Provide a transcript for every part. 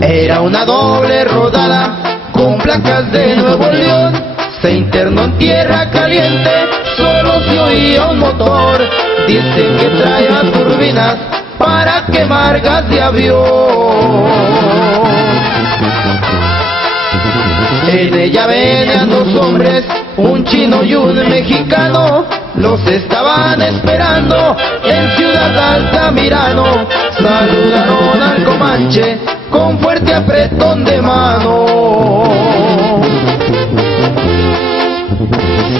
Era una doble rodada con placas de Nuevo León. Se internó en tierra caliente, solo se oía un motor. Dicen que traía turbinas para quemar gas de avión. En ella venían dos hombres, un chino y un mexicano. Los estaban esperando en Ciudad Altamirano. Saludaron al comanche con fuerte apretón de mano.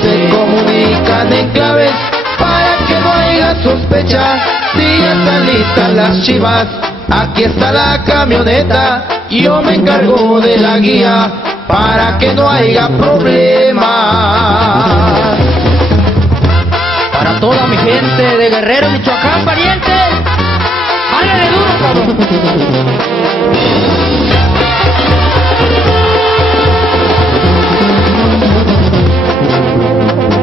Se comunican en claves para que no haya sospecha. Si ya están listas las chivas, aquí está la camioneta. Yo me encargo de la guía para que no haya problema. Para toda mi gente de Guerrero, Michoacán, pariente, ¡ándale duro, cabrón!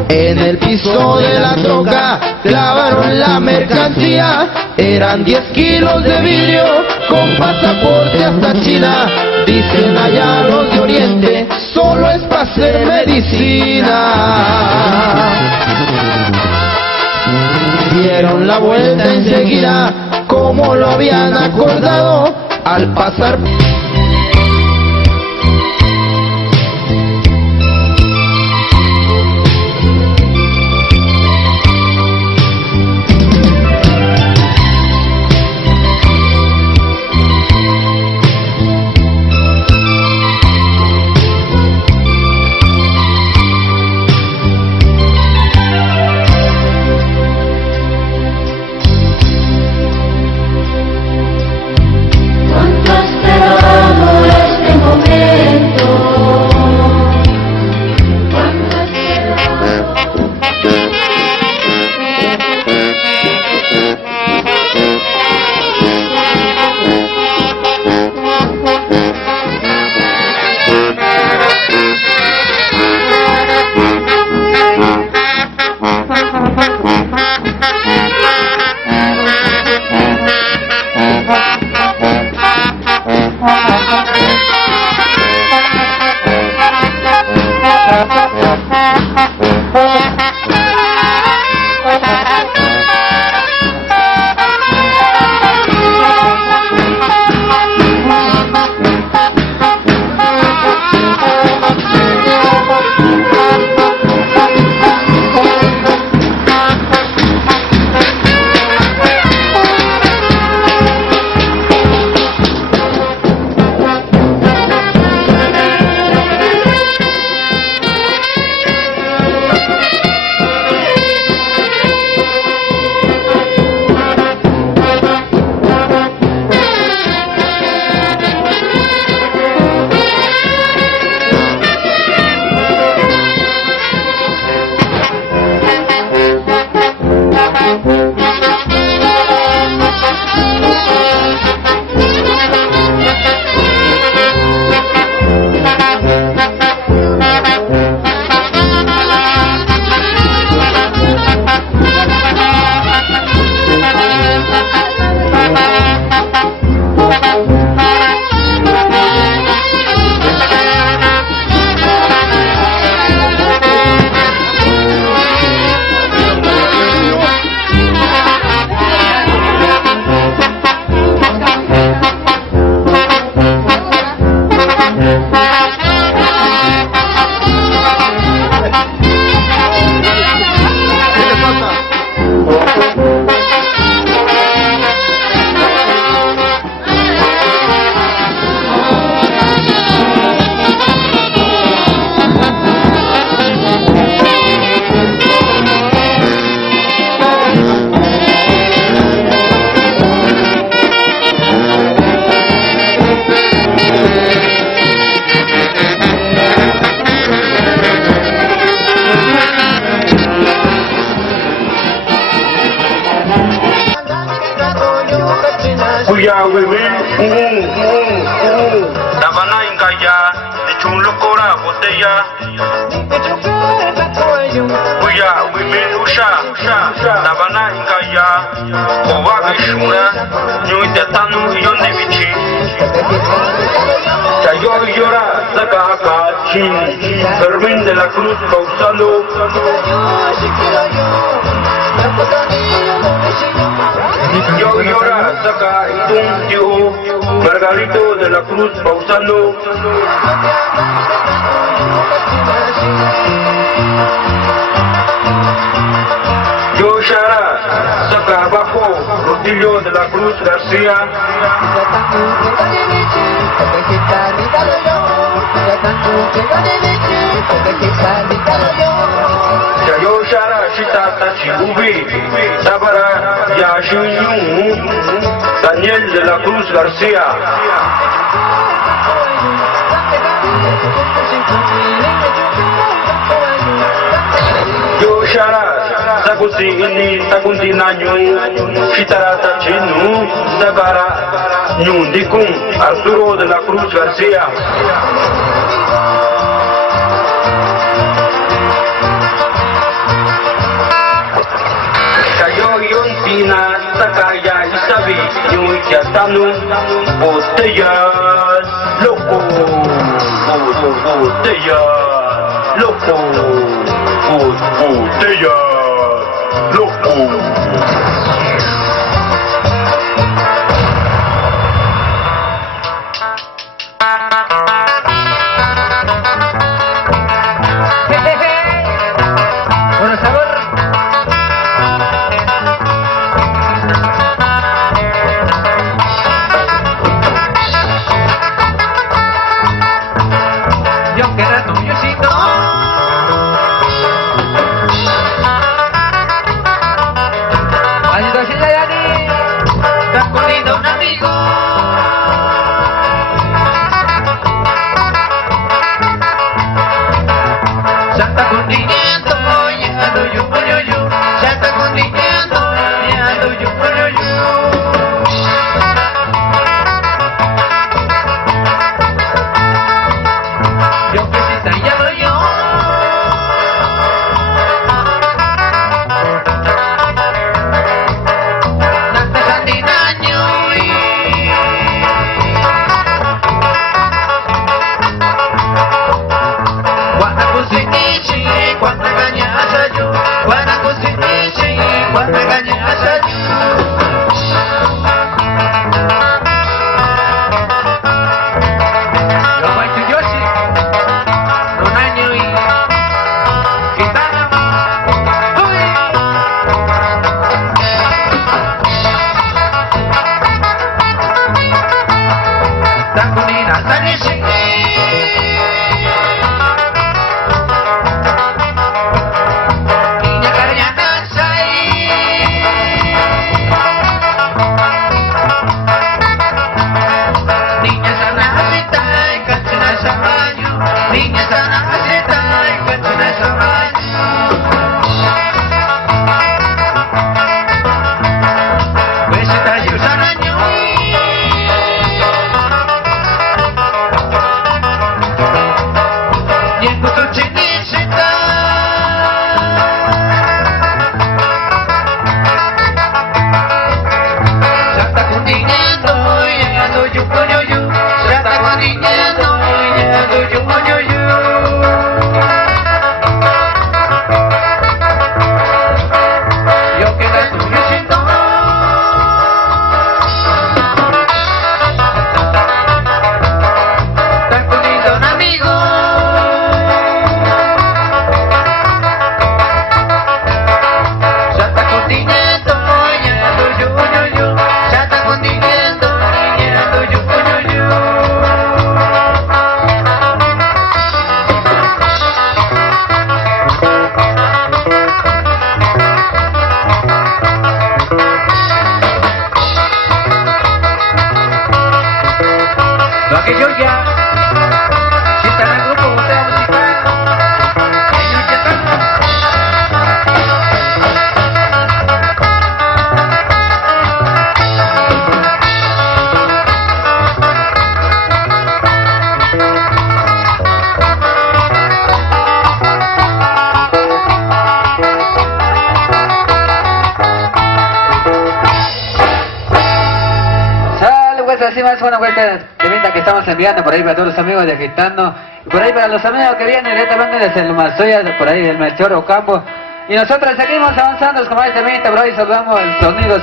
En el piso de la troca clavaron la mercancía. Eran 10 kilos de vidrio con pasaporte hasta China. Dicen allá los de Oriente, solo es para hacer medicina. Dieron la vuelta enseguida, como lo habían acordado, al pasar. Kuya wewe, dabana ingkaya, dichun botella. Uya, wimin usha, tabana ingaya, owa bishuna, nyuite tanu yonde bichi. Chayo llora, saca chin, Fermín de la Cruz Pausano. Yo llora, saca un tío, Margarito de la Cruz Pausano. Yo llora, saca abajo, Rodillo de la Cruz García. Chayo shara shita tachi ubi, tabara ya shunyu, Daniel de la Cruz García. Yo shara sakusi ini sakunti nanyu, shitara tachi nu, tabara nyundikun Arturo de la Cruz García. Yontina, Takaya, Isabi, Yuya Tanu, Botellas, loco, botellas, loco, botellas, loco. Bueno, sabor. Yo que era noviocito. Ay, última es una vuelta de que estamos enviando por ahí para todos los amigos de Gitano. Y por ahí para los amigos que vienen directamente desde el Mazoya, por ahí del Melchor Ocampo. Y nosotros seguimos avanzando con este temita, por ahí saludamos el sonido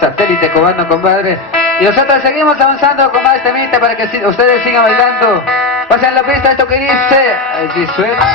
satélite cubano, compadre. Y nosotros seguimos avanzando con este temita para que ustedes sigan bailando. Pasen la pista, esto que dice, así suena.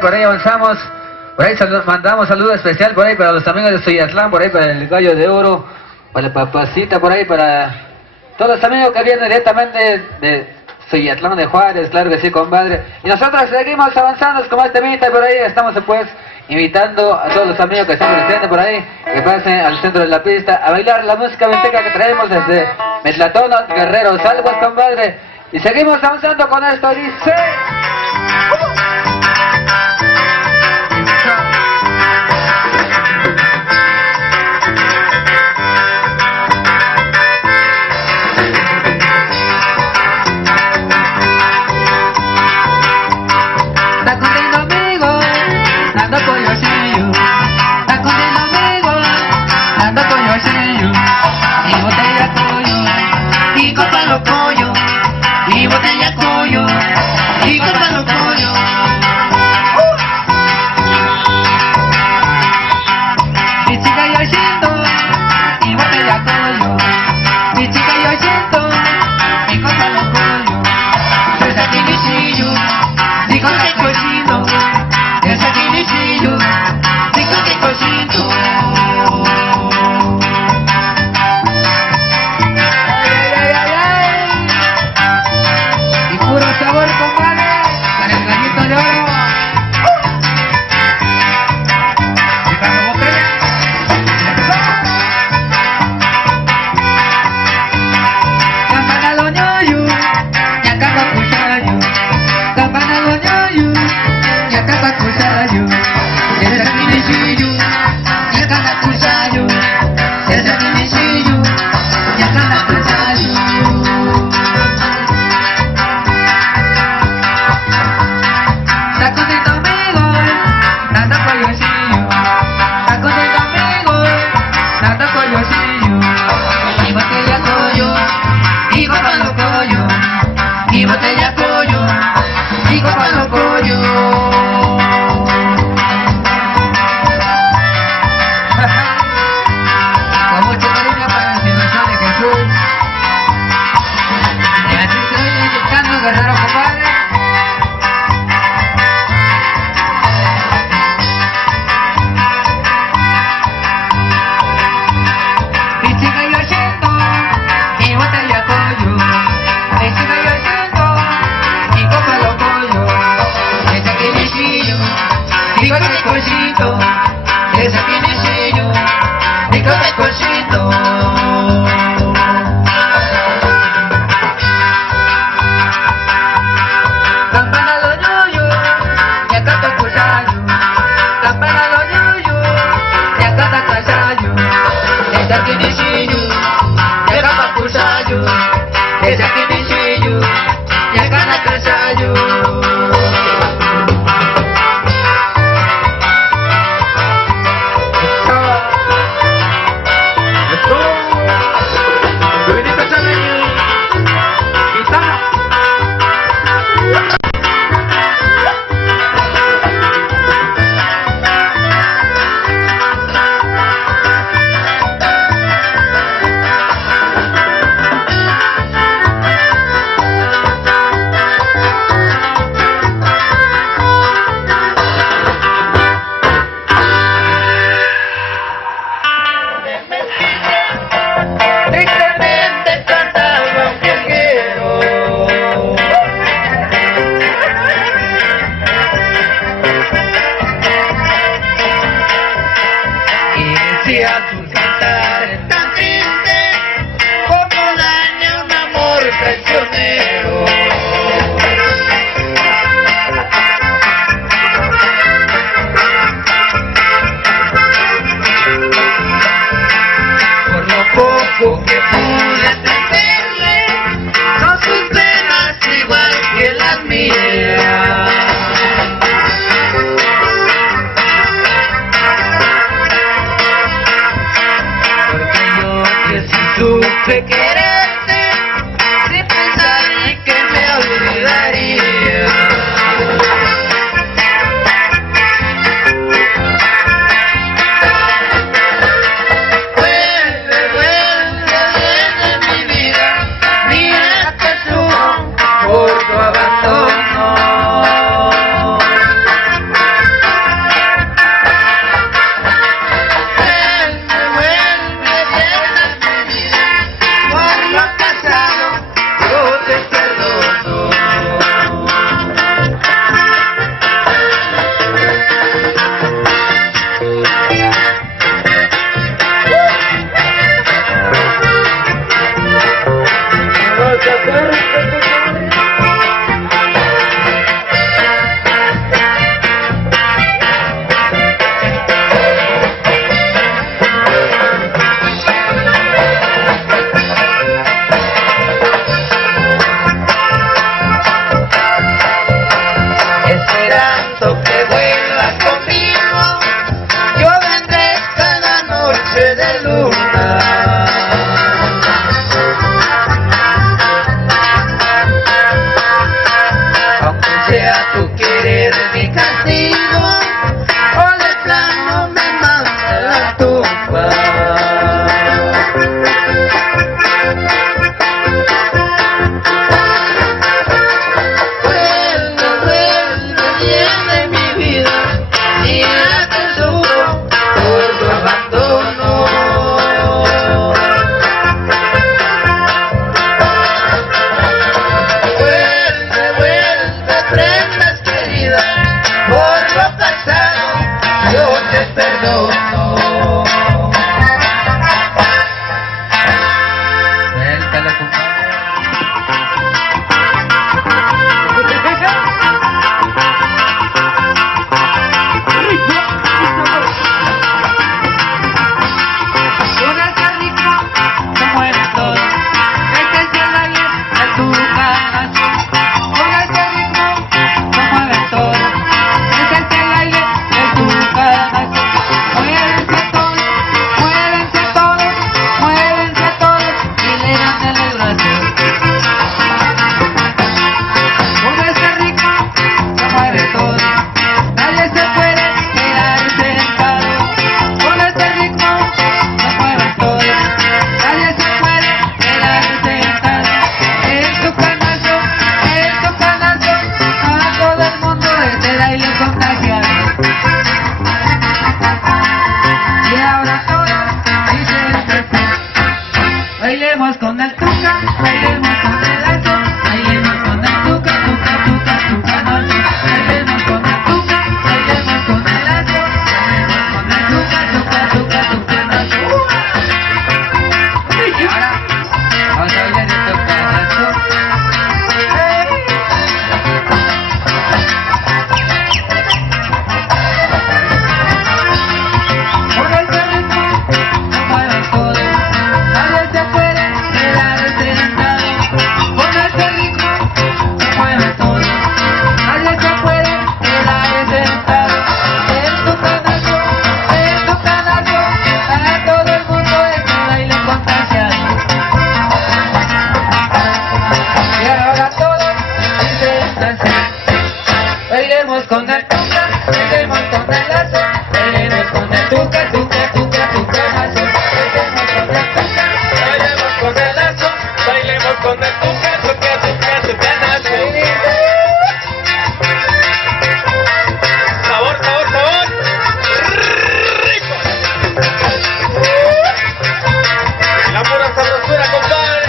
Por ahí avanzamos, por ahí mandamos saludo especial por ahí para los amigos de Soyatlán, por ahí para el Gallo de Oro, para la Papacita, por ahí para todos los amigos que vienen directamente de Soyatlán de Juárez, claro que sí, compadre. Y nosotros seguimos avanzando con este temita, por ahí estamos pues invitando a todos los amigos que están presentes por ahí, que pasen al centro de la pista a bailar la música venteca que traemos desde Metlatono, Guerrero, Salvos, compadre. Y seguimos avanzando con esto, dice... Y botella coyo, y copa lo coyo. cosito, ese pinecillo, mi cosito. Campana lo yuyu, ya cata cusayo. Campana lo yuyu, ya cata cusayo. Ese pinecillo, ya cata cusayo. Ese pinecillo, ya cata cusayo. Tu cantar es tan triste como daña un amor traicionero. Por lo poco que pude entenderle, son sus penas igual que las mías. Supe quererte sin pensar ni que me olvidaría. Vuelve, vuelve en mi vida, mira que sufro por tu abandono. Esperando que vuelvas conmigo, yo vendré cada noche de luna. Aunque sea tu querer mi castigo, o de plano me manda a la tumba. bailemos con el tuca, bailemos con el lazo, bailemos con el tuca, tuca, tuca, tucanazo. Bailemos con el tuca, bailemos con el lazo, bailemos con el tuca, tuca, tuca, tucanazo. Sabor, sabor, sabor. Rico. La pura sabrosura, compadre.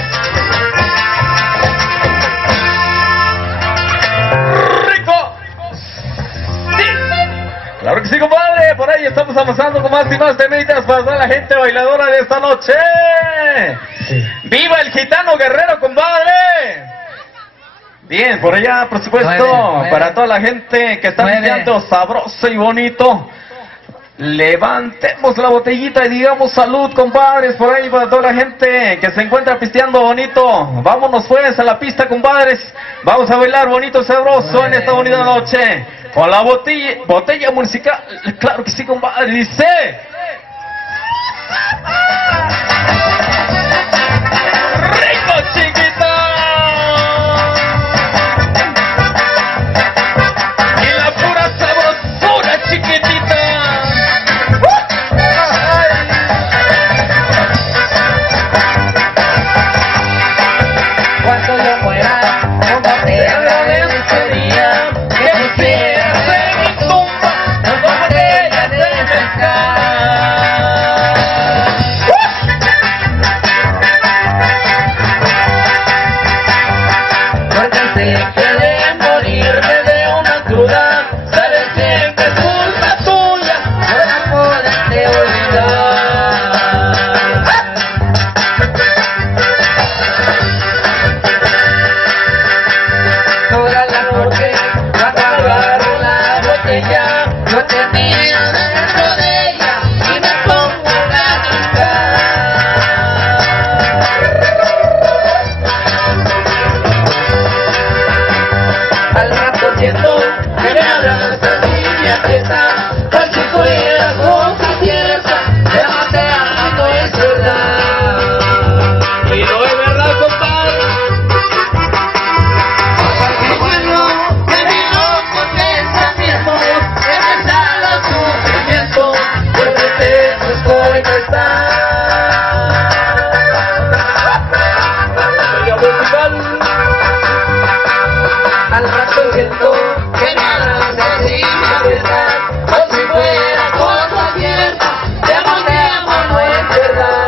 Claro que sí, compadre, por ahí estamos avanzando con más y más temitas para toda la gente bailadora de esta noche. Sí. ¡Viva el gitano guerrero, compadre! Bien, por allá, por supuesto, para toda la gente que está pisteando sabroso y bonito. Levantemos la botellita y digamos salud, compadres, por ahí para toda la gente que se encuentra pisteando bonito. Vámonos pues a la pista, compadres. Vamos a bailar bonito, sabroso en esta bonita noche. Con la botella musical, claro que sí, compadre, dice. ¡Rico, chiquita! Y la pura sabrosura, chiquitita. Cuando yo muera, como te agradecería que pusieras en mi tumba las botellas de mezcal. Porque sé que de morirme de una cruda, sabes siempre es culpa tuya, por no poderte olvidar. Toda la noche, cuando agarro la botella, yo te miro dentro de ella y me pongo a platicar. Al rato siento que me abrazas y me aprietas, como si fuera cosa cierta, te maté a mí, no es verdad. Y no es verdad, compadre. Porque bueno, que mi loco pensamiento que me sale el sufrimiento, porque te busco y no estás. Al rato siento que me abrazas y me aprietas, como si fuera cosa cierta, te amor, no es verdad.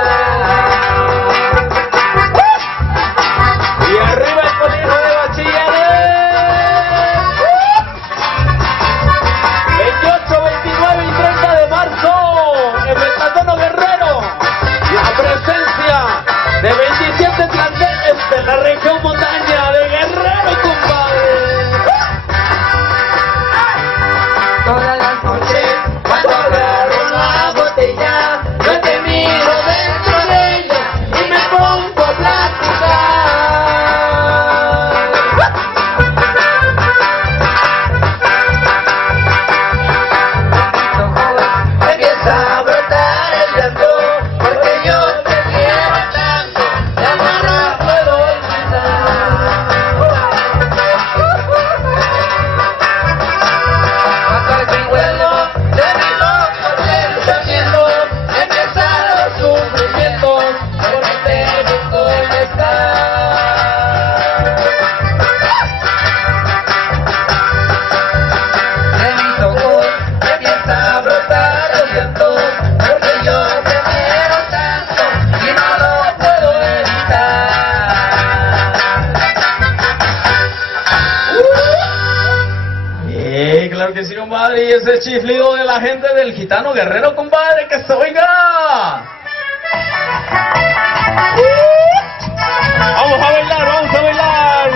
Y arriba el conejo de bachilleres. 28, 29 y 30 de marzo en el Gitano Guerrero. La presencia de 27 planteles de la región montaña de Guerrero, compadre. Todas las noches, cuando agarro la botella, yo te miro dentro de ella y me pongo a platicar. Empieza a brotar el llanto, porque yo te quiero tanto, de amor no puedo olvidar. Cuando el vuelo de mi loco pensamiento empieza los sufrimientos, porque te busco en estar. De mis ojos empieza a brotar el llanto, porque yo te quiero tanto y no lo puedo evitar. Claro que sí, compadre, y ese chiflido de la gente del Gitano Guerrero, compadre, que se oiga. Vamos a bailar, vamos a bailar.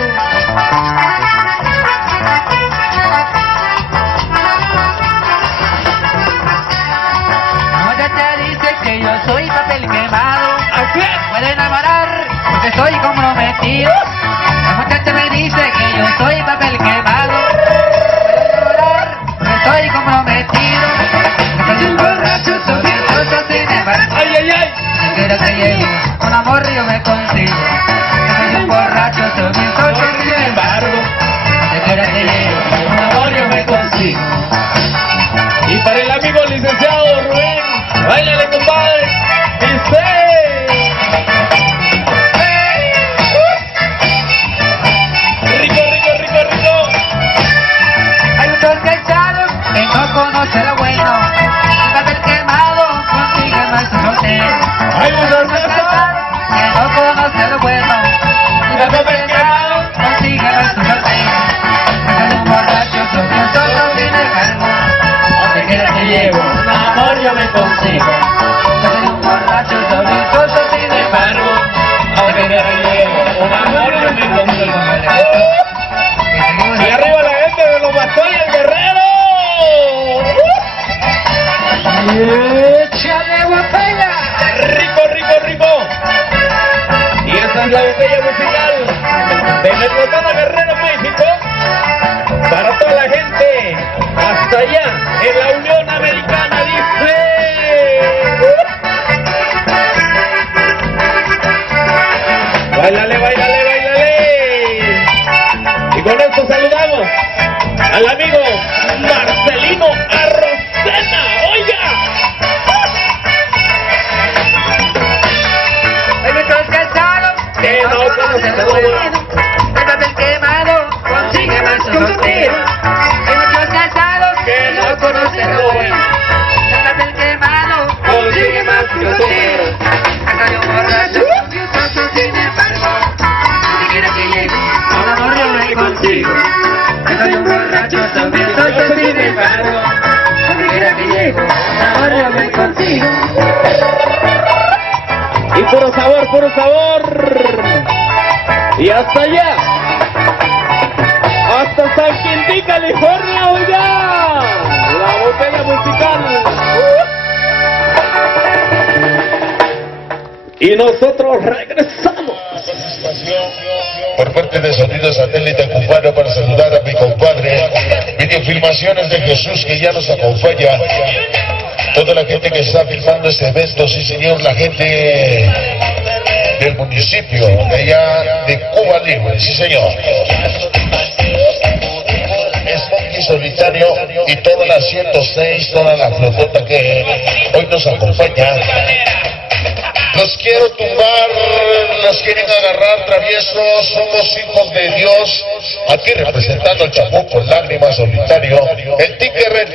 Oye, te dice que yo soy papel quemado. ¿A qué? Puede enamorar porque soy comprometido. La muchacha me dice que yo soy papel quemado. Puede enamorar porque soy comprometido. Soy un borracho, soy virtuoso, sin embargo. ¡Ay, ay, ay! Yo quiero que llegue, con amor yo me consigo. Soy un borracho, soy virtuoso, sin embargo. Yo quiero que llegue, con amor yo me yo me consigo. Yo soy un borracho solitoso, sin embargo, aunque me relleno, un amor yo me consigo. Y arriba la gente de los Bastones Guerrero. ¡Échale botella! Rico, rico, rico. Y esa es la botella musical de Metropolitana Guerrero, México. Para toda la gente hasta allá en la Unión Americana, dice. Báilale, báilale, báilale. Y con esto saludamos al amigo Marcelino Arrocena. ¡Oiga! Hay muchos casados que no conocen lo bueno. El papel quemado consigue más soltero. Hay muchos casados que no conocen lo bueno. El papel quemado consigue más soltero. Acá hay un borracho, sin embargo, donde quiera que llegue, un amor yo me consigo. Acá hay un borracho, sin embargo, donde quiera que llegue, un amor yo me consigo. Y puro sabor, puro sabor. Y hasta allá, hasta San Quintín, California, oiga, la botella musical. Y nosotros regresamos. Por parte de Sonido Satélite Cubano para saludar a mi compadre. Videofilmaciones de Jesús que ya nos acompaña. Toda la gente que está filmando este evento, sí señor, la gente del municipio de allá de Cuba Libre, sí señor. Smokey Solitario y toda la 106, toda la flotota que hoy nos acompaña. Los quiero tumbar, los quieren agarrar traviesos, somos hijos de Dios. Aquí representando el Chamuco, Lágrimas Solitario, el Tinker,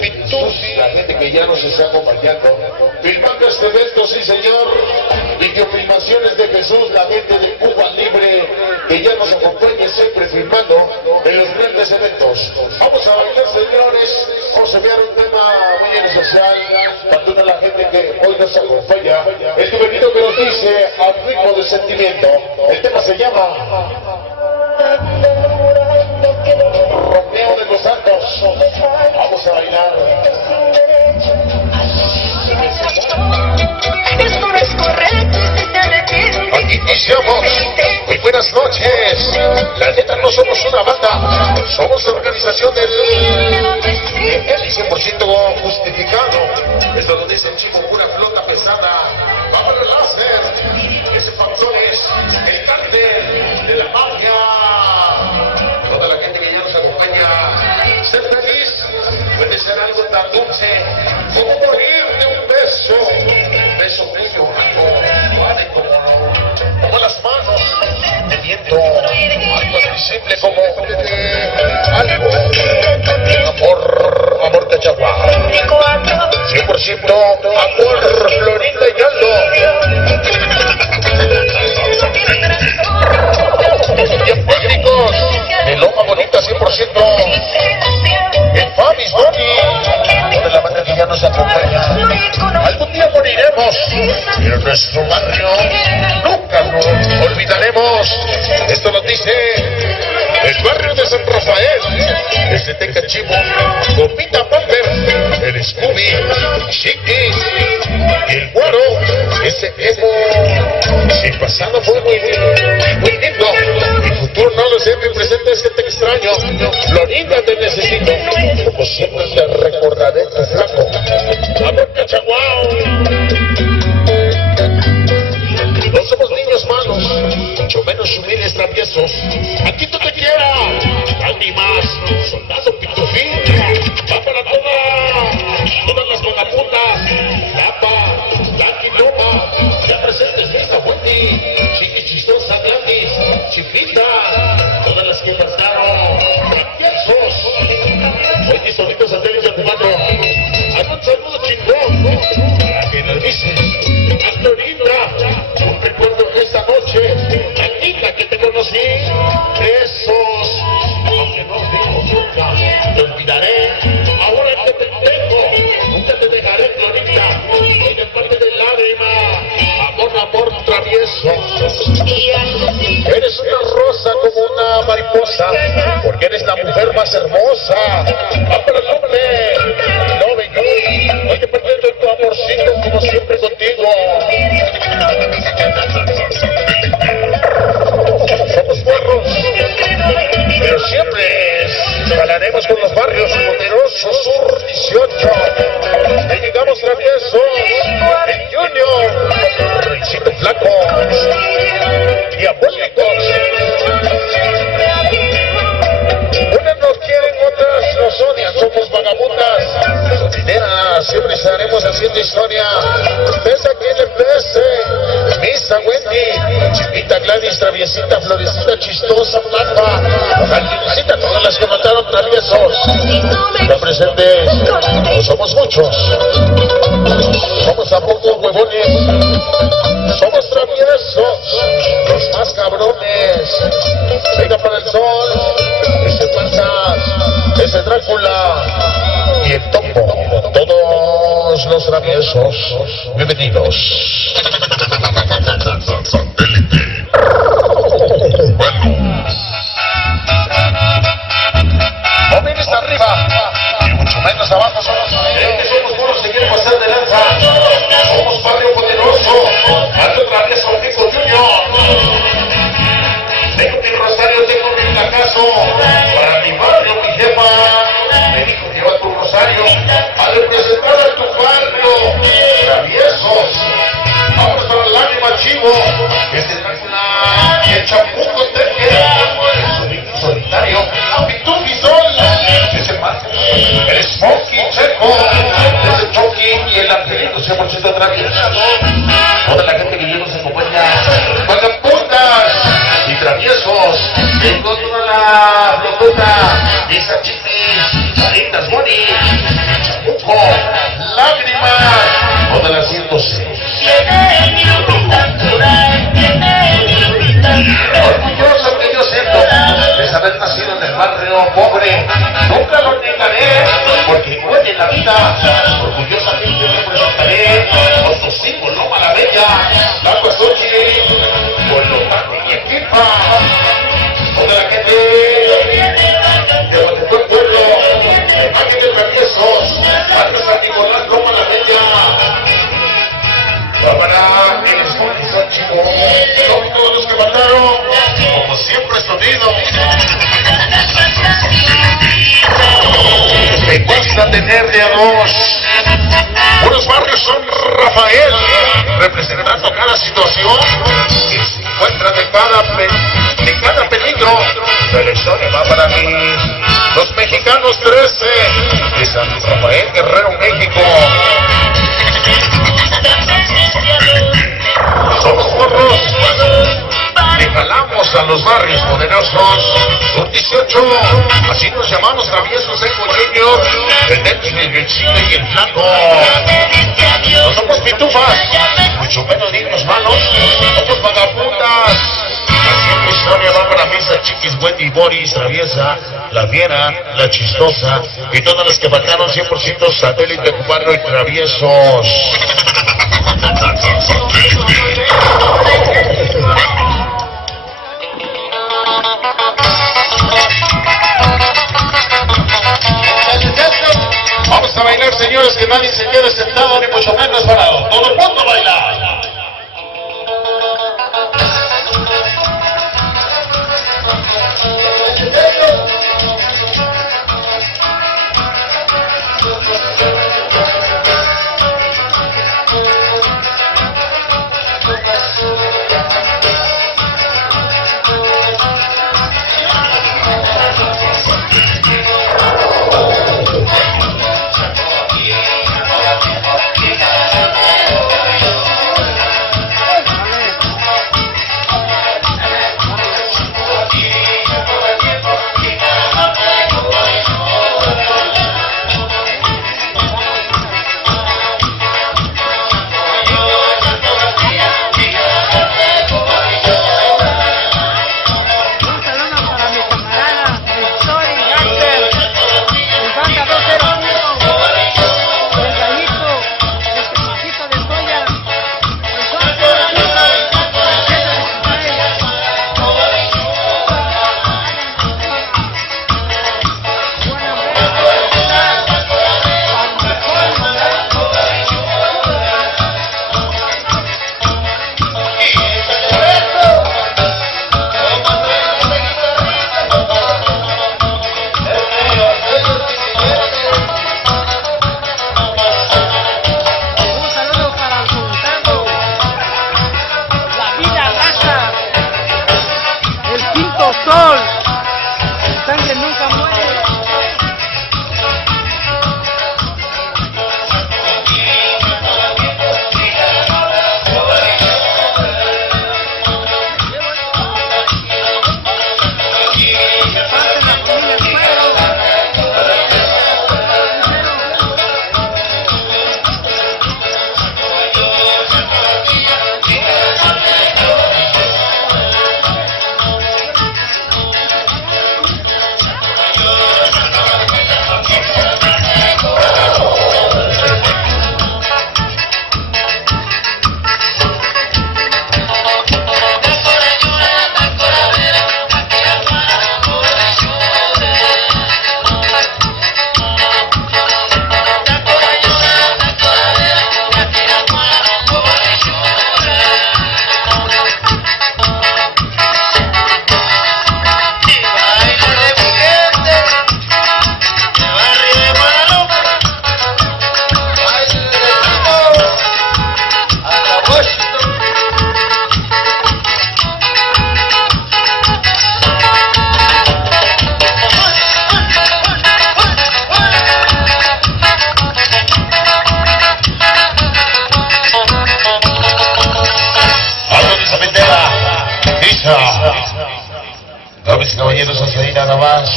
Pitusi, la gente que ya nos está acompañando. Filmando este evento, sí señor. Videofilmaciones de Jesús, la gente de Cuba Libre, que ya nos acompaña siempre filmando en los grandes eventos. Vamos a bailar, señores. Vamos a enviar un tema muy especial para toda la gente que hoy nos acompaña. El divertido que nos dice al ritmo de sentimiento. El tema se llama Romeo de los Santos. Vamos a bailar. Esto no es correcto, si te arrepientes. Aquí iniciamos. Muy buenas noches. La neta no somos una banda, somos la organización del el 100% justificado. Esto lo dice el chico, pura flota pesada. Vamos al láser. Ese factor es el cártel de la mafia. Toda la gente que ya nos acompaña, ser feliz puede ser algo tan dulce como morir de un beso. Un beso bello, algo suave como las manos de viento, algo tan simple como algo amor de Chagua, 100% amor, Florinda y Aldo. Bien técnicos de Loma Bonita, 100% en Famis Boni, toda la banda que ya nos acompaña. Algún día moriremos, pero nuestro barrio nunca lo olvidaremos. Esto lo dice el barrio de San Rafael, desde Tecachivo, Copita Pamper, el Scooby, Chiquis y el Guaro, ese emo. Si pasado fue muy lindo, mi futuro no lo sé, mi presente es que te extraño. Florinda, te necesito, como siempre te recordaré tu flaco. Amor Cachaguao. No somos niños malos, mucho menos humildes traviesos. Aquí tú te quiera, ánimas, soldado pitufín. Va para todas las bonaputas, Lapa, Lucky Loma, ya presentes Vista Wendy, Chiqui Chistosa Gladys, Chifita, todas las que pasaron, traviesos. Hoy mis Sonido Satélite Cubano, hago un saludo chingón, para que nos dices, a Florinda, un recuerdo que esta noche, la niña que te conocí, besos, aunque no digo nunca, te olvidaré, ahora que te tengo, nunca te dejaré. hermosa. Para Lupe, Love You. Hoy te perdiendo tu amorcito como siempre contigo. Somos perros, pero siempre jalaremos con los barrios poderosos. Sur 18. Y llegamos traviesos. El Junior, Reycito Flaco, diabólicos. Unas nos quieren, otras nos odian. Somos vagabundas, sonideras. Siempre estaremos haciendo historia. Pese a quien le pese. Misa Wendy, Chiquita Gladys, Traviesita, Florecita, Chistosa, Flaca, Angelicita, todas las que mataron traviesos. No presentes, no somos muchos. Somos a pocos huevones. Somos traviesos, los más cabrones. Venga para el sol, ese Panzas, ese Drácula y el Topo. Todos los traviesos, bienvenidos. No vienes arriba, y mucho menos abajo. Somos puros que quieren pasar de lanza. Somos barrio poderoso. Alto travieso, Pico Junior. Tengo mi rosario, tengo mi placazo. Para mi barrio, mi jefa me dijo: lleva tu rosario a representar a tu barrio. Traviesos. Vamos para la lágrima chivo. Ese Drácula y el chamuco el solitario. Pitufo Sol. Ese Pato. El Smokey Checo. Ese Chucky y el Angelito 100% travieso. Toda la gente que viene nos acompaña. Vagabundas y traviesos. Tengo toda la flotota. Isa Chiquis. Caritas Bonnie. Chamuco. Lágrimas. Toda la 106. Orgulloso que yo siento de haber nacido en el barrio pobre. Nunca lo negaré, porque hoy en la vida orgullosamente representaré con tu símbolo Maravilla, la Costochi, con los Tati y Equipa. Toda la gente de Guatemala Pueblo, de Máquina de Traviesos, barrio San Nicolás, Loma La Bella. Para el esfuerzo chico, todos los que mataron, como siempre escondido. Me cuesta tenerle a dos. Unos barrios son Rafael, representando cada situación que se encuentra de cada peligro. La historia va para mí. Los mexicanos 13 de San Rafael, Guerrero, México. Somos porros, le jalamos a los barrios poderosos. Sur 18, así nos llamamos traviesos, Eco Junior, el Nelson, el Reycito y el Flaco. No somos pitufas, mucho menos niños malos, somos vagabundas. Así mi historia va para Misa Chiquis, Wendy, Boris, Traviesa, La Fiera, La Chistosa y todas las que mataron 100% satélite cubano y traviesos. Vamos a bailar, señores, que nadie se quede sentado ni mucho menos parado. Todo el mundo a bailar.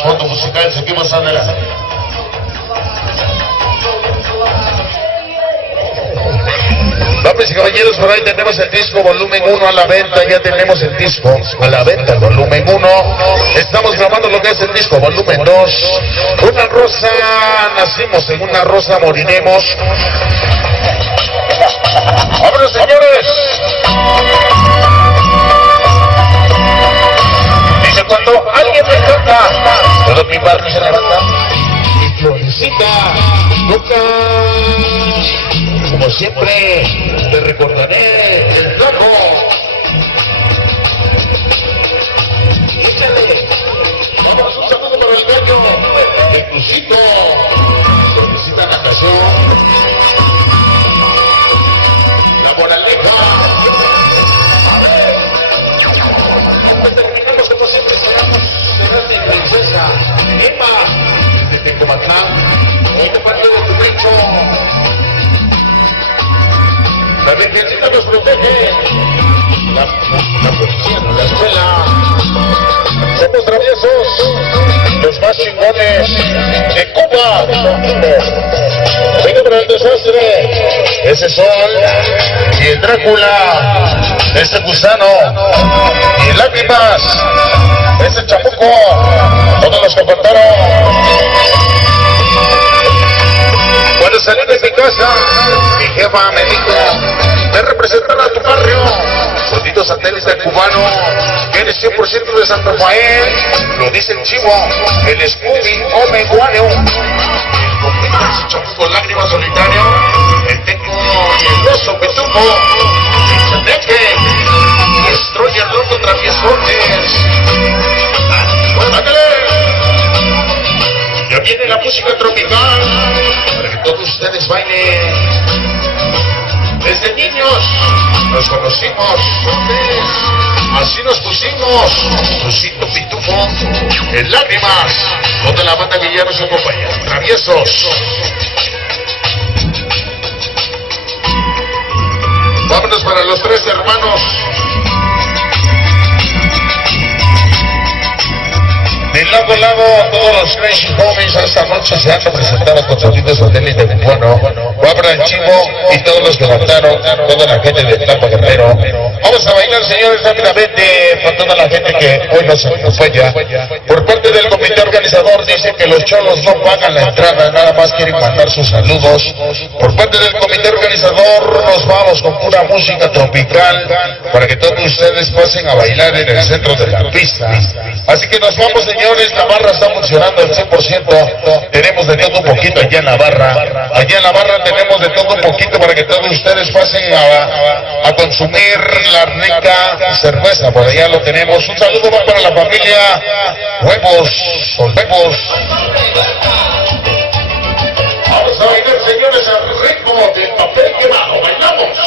fondo musical, seguimos adelante. Damas y caballeros, por ahí tenemos el disco volumen 1 a la venta, ya tenemos el disco a la venta, el volumen 1. Estamos grabando lo que es el disco volumen 2. Una rosa nacimos, en una rosa moriremos. ¡Vámonos, señores! Dice, cuando alguien me canta, todo mi barrio se levanta. Mi florecita toca. Como siempre, te recordaré el flaco. Échale. Vamos, un saludo para el gallo, el Crucito, Florecita Natación, la moraleja. A ver, pues terminamos como siempre, serás mi princesa, Emma, de Tecomatlán, hoy te parto de tu pecho. La Virgencita nos protege, la policía, la escuela. Somos traviesos, los más chingones de Cuba. Venga para el desastre, ese sol y el Drácula, ese gusano y el lágrimas, ese chamuco, todos los que cantaron. Cuando salí de mi casa, mi jefa me dijo, me representan a tu barrio, sonido satélite cubano, eres 100% de San Rafael, lo dice el chivo, el Scooby, Ome Guaneo, el compito, el chamuco, lágrimas solitario, el teco y el oso pitufo, el chaneque, destroyer loco traviesones. Ya viene la música tropical, para que todos ustedes bailen. Desde niños nos conocimos, así nos pusimos, Lucito Pitufo, en lágrimas, toda la banda que ya nos acompaña, traviesos. Vámonos para los tres hermanos. De lado a lado, todos los Crazy Homies esta noche se han presentado con sonido satélite cubano, Guabra el Chivo y todos los que cantaron, toda la gente de Tlalpan Guerrero. Vamos a bailar, señores, rápidamente con toda la gente que hoy nos acompaña. Por parte del comité organizador dice que los cholos no pagan la entrada, nada más quieren mandar sus saludos. Por parte del comité organizador nos vamos con pura música tropical para que todos ustedes pasen a bailar en el centro de la pista. Así que nos vamos, señores. La barra está funcionando al 100%, tenemos de todo un poquito allá en la barra. Allá en la barra tenemos de todo un poquito para que todos ustedes pasen a consumir la rica cerveza, por allá lo tenemos. Un saludo más para la familia Huevos, Solvemos. Vamos a bailar, señores, al ritmo del papel quemado, bailamos.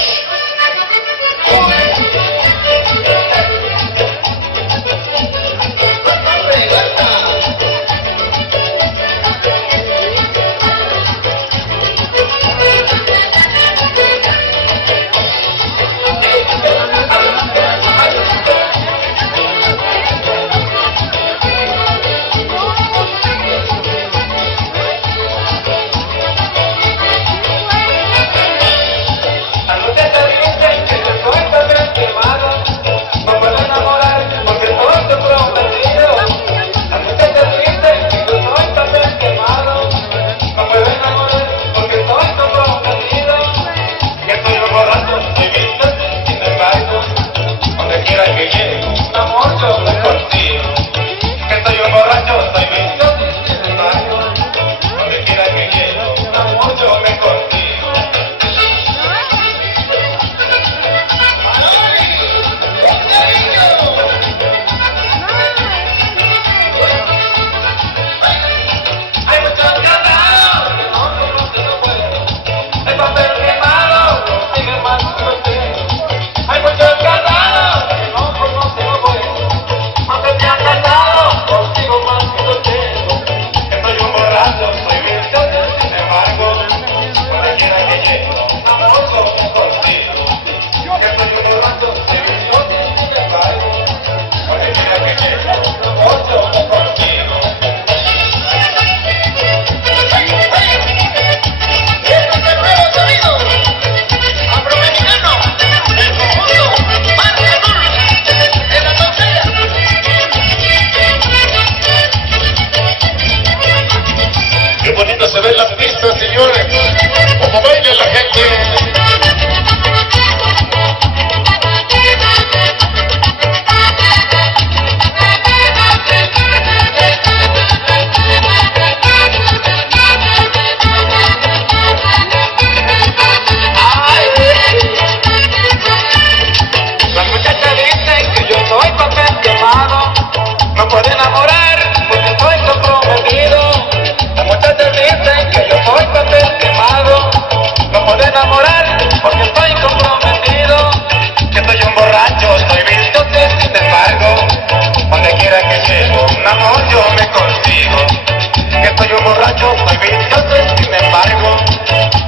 borracho, soy vicioso y sin embargo,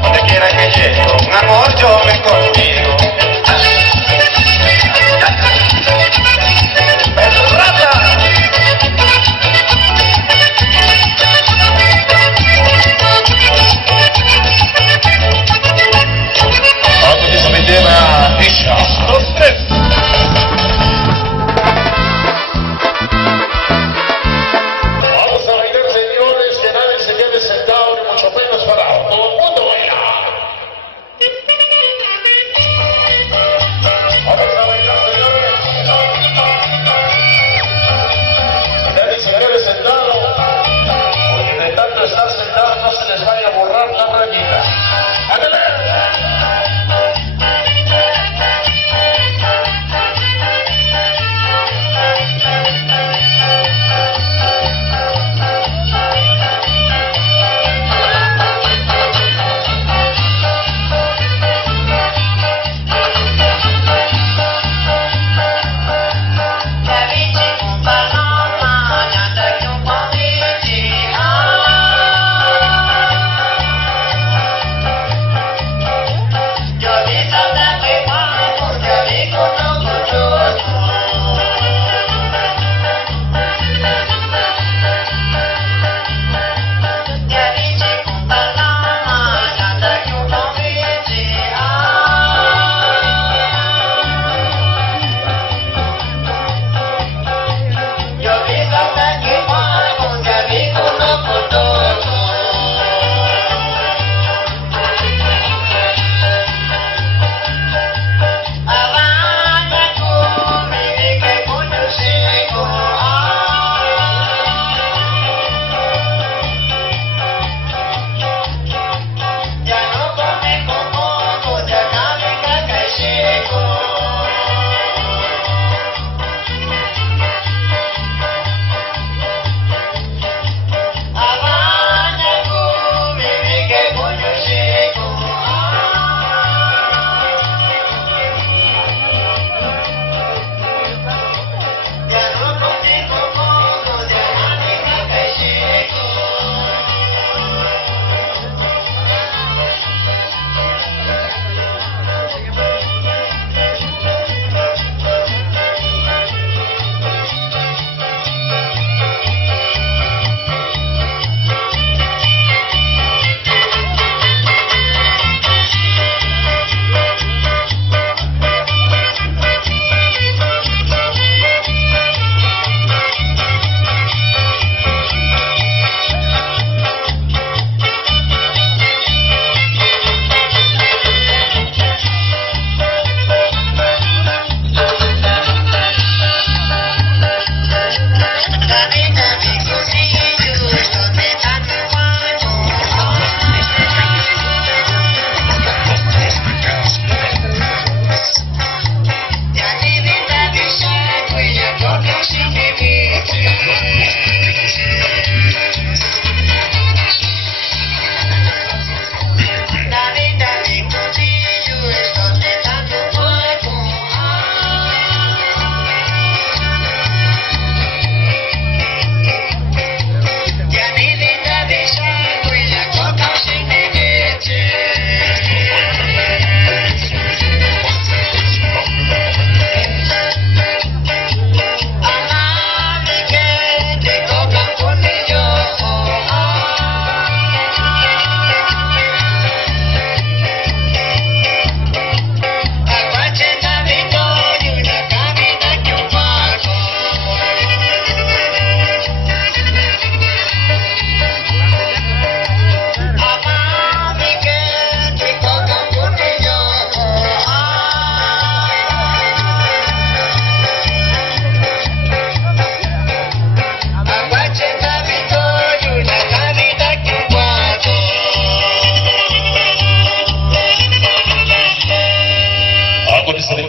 donde quiera que llegue un amor yo me contigo. ¡Es rata! Antes eso me lleva a Isha. 2, 3. Vamos a bailar, señores, que nadie se quede sentado ni mucho menos parado. Todo el mundo baila. Vamos a bailar, señores. Que nadie se quede sentado, porque de tanto estar sentado no se les vaya a borrar la rayita. ¡Ándale!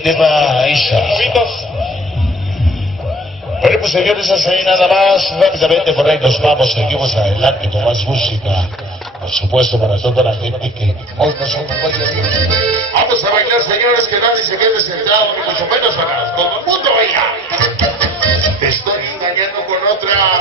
tema Isha. Bueno, pues señores, hasta ahí nada más. Rápidamente por ahí nos vamos, seguimos adelante con más música. Por supuesto, para toda la gente que hoy nos acompaña. Vamos a bailar, señores, que nadie se quede sentado, ni mucho menos para todo el mundo baila. Te estoy engañando con otra.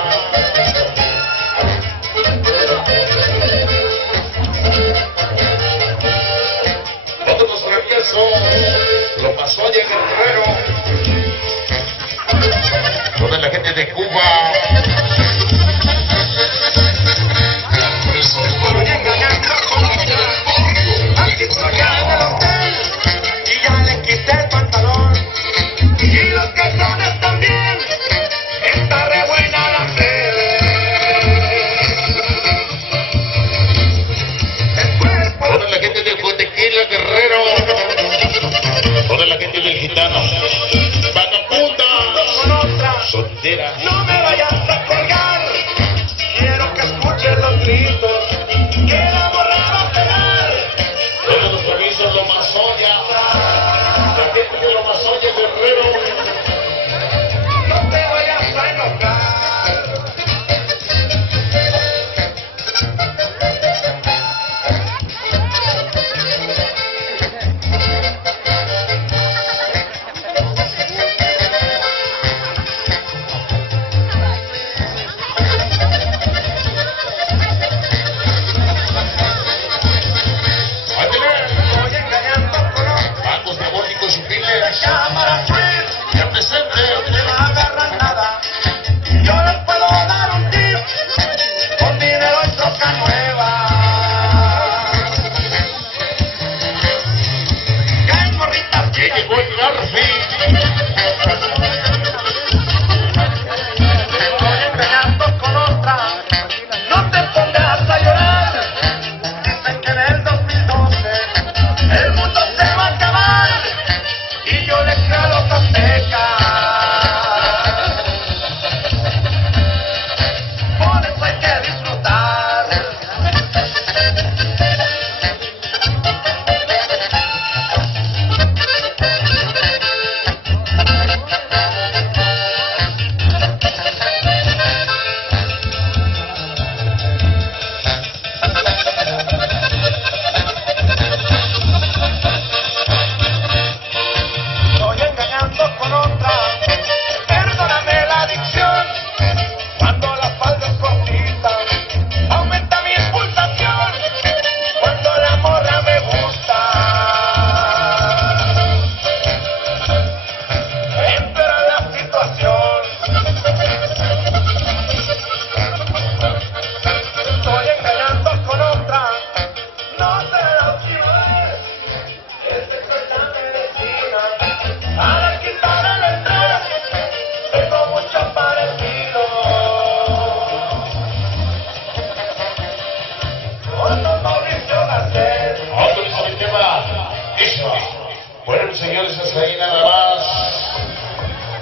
Gracias ahí nada más.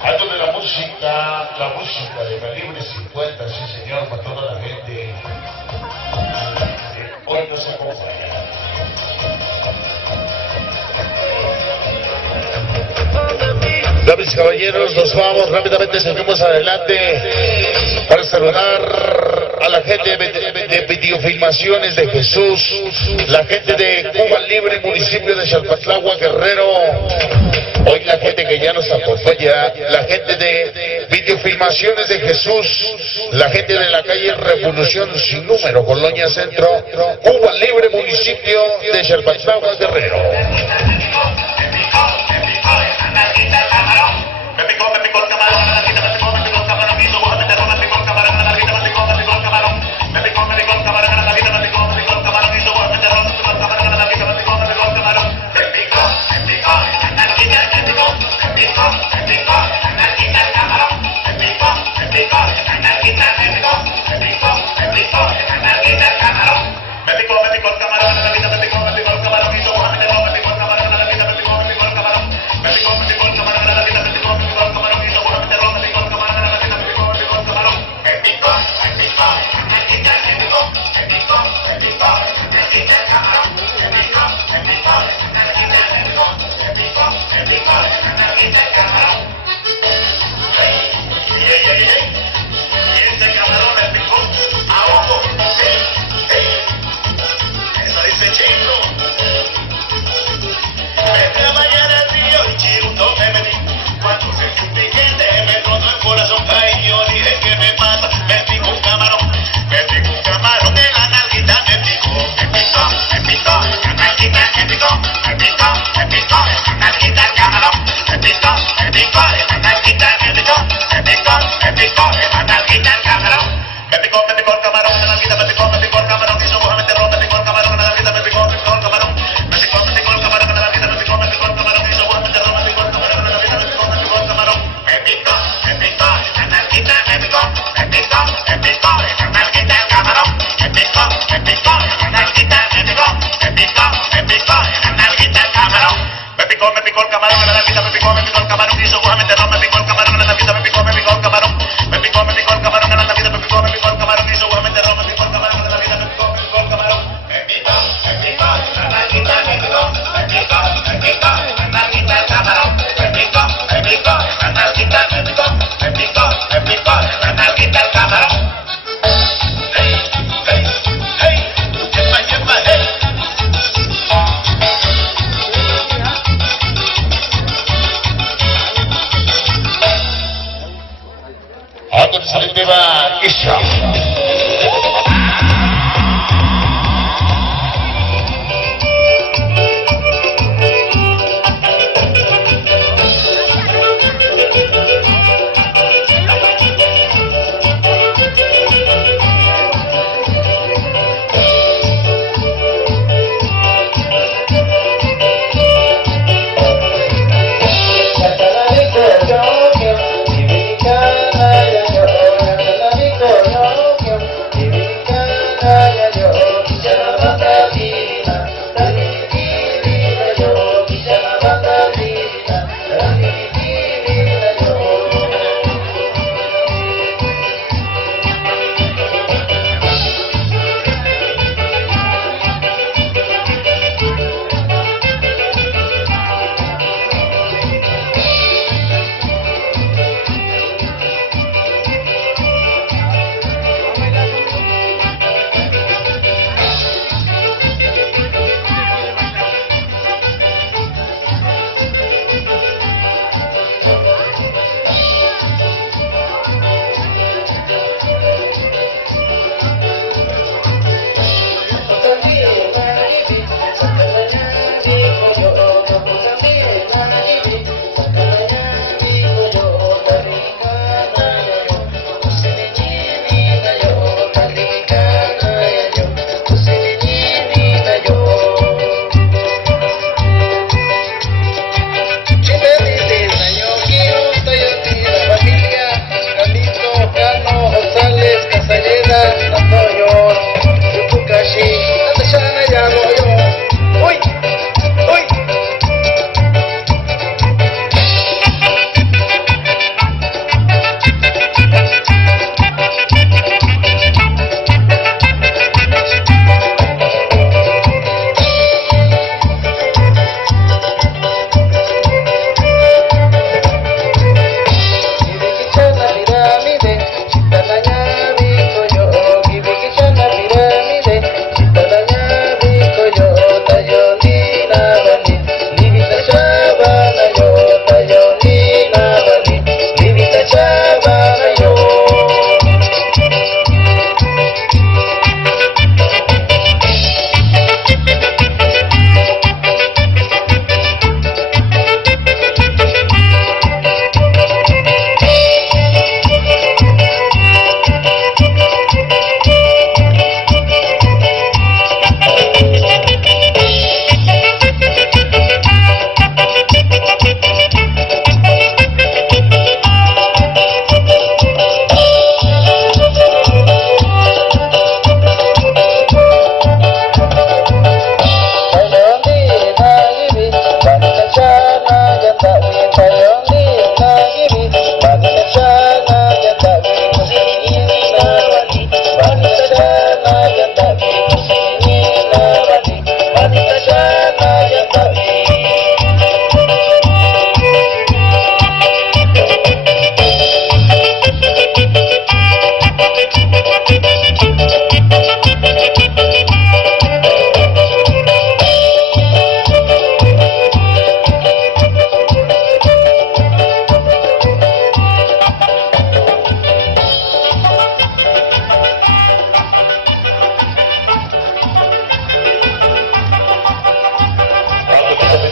Algo de la música de calibre 50, sí señor, para toda la gente que hoy nos acompaña. Damas y caballeros, nos vamos rápidamente, seguimos adelante para saludar a la gente de Videofilmaciones de Jesús, la gente de Cuba Libre, municipio de Xalpatlagua, Guerrero. Hoy la gente que ya nos acompaña, la gente de Videofilmaciones de Jesús, la gente de la calle Revolución Sin Número, Colonia Centro, Cuba Libre, municipio de Xalpatlagua, Guerrero.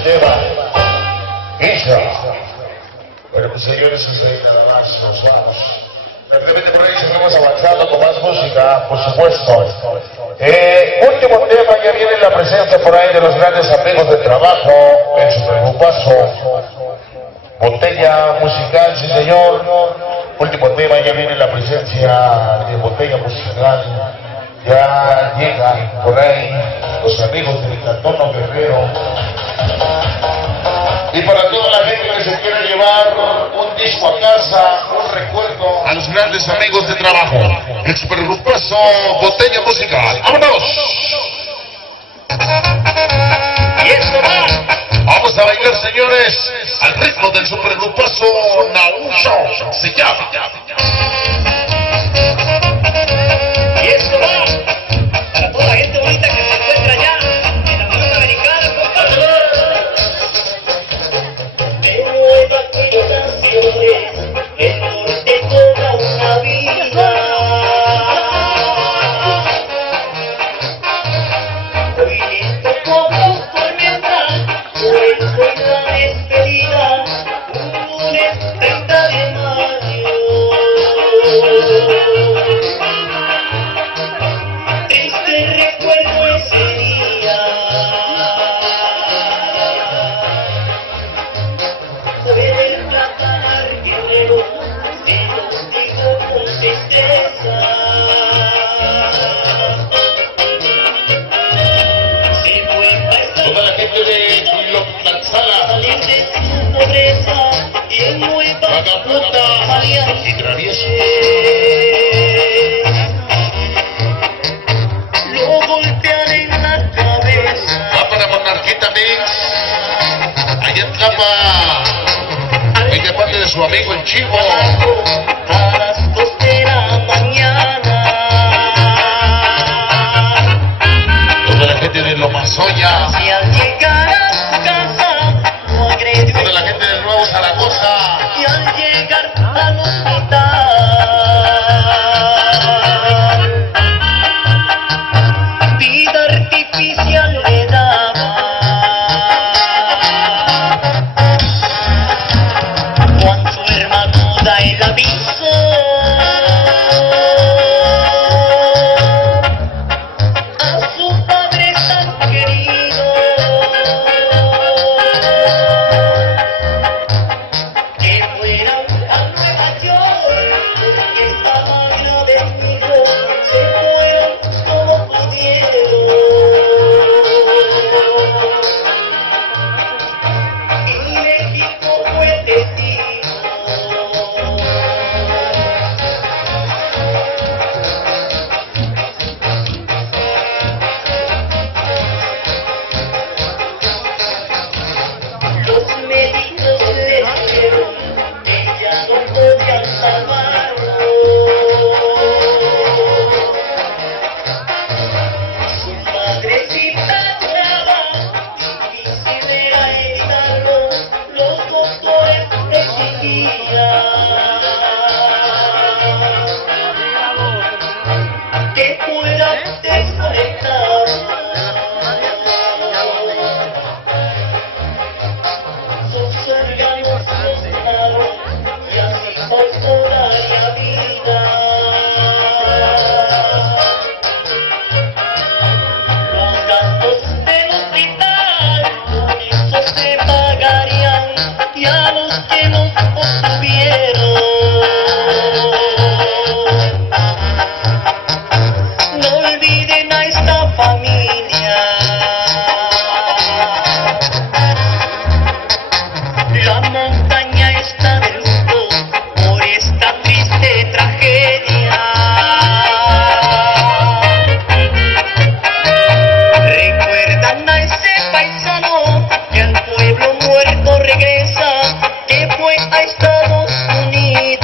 tema. Isha. Bueno, pues señores, nada más nos vamos. De repente por ahí seguimos avanzando con más música, por supuesto. Último tema, ya viene la presencia por ahí de los grandes amigos de trabajo, el supergrupazo Botella Musical, sí señor. Último tema, ya viene la presencia de Botella Musical. Ya llegan por ahí los amigos del Cantón Guerrero. Y para toda la gente que se quiera llevar un disco a casa, un recuerdo a los grandes amigos de trabajo, el supergrupazo Botella Musical. ¡Vámonos! Y esto va. Vamos a bailar, señores, al ritmo del supergrupazo Naucho. Se llama. Y esto va para toda la gente bonita que se encuentra allá en la Unión Americana, compadre. El norte toda una vida. Hoy listo como tormenta, hoy soy la despedida, un lunes 30 de mayo. Triste recuerdo ese día. Puede tratar que luego se los digo con tristeza. Se muestra esta Toda la gente de Loplaxala, salir de su pobreza y en nueva Vagabuta y Travieso. lo golpean en la cabeza. Va para Monarquita Mix. Allá en Tlapa. Y de parte de su amigo el Chivo. A las 2 de la mañana. Toda la gente de Lomazoya. Y al llegar a su casa, lo agredió. Toda la gente del Nuevo Zaragoza. Y al llegar al hospital, vida artificial le daba. Cuando su hermano da el aviso, a su padre tan querido, que fuera a Nueva York, porque estaba agradecido, se fueron como pudieron. Y México fue testigo. Los médicos le dijeron que ya no podían salvarlo. Su madrecita brava, difícil era evitarlo, los doctores exigían que fuera desconectado. Sus órganos flotaron y así pasó la vida. Los gastos del hospital con eso se pagarían y a los que nos obtuvieron. No olviden a esta familia. La montaña está de luto por esta triste tragedia. ¿Recuerdan a ese paisano que al pueblo muerto regresa, que fue a Estados Unidos?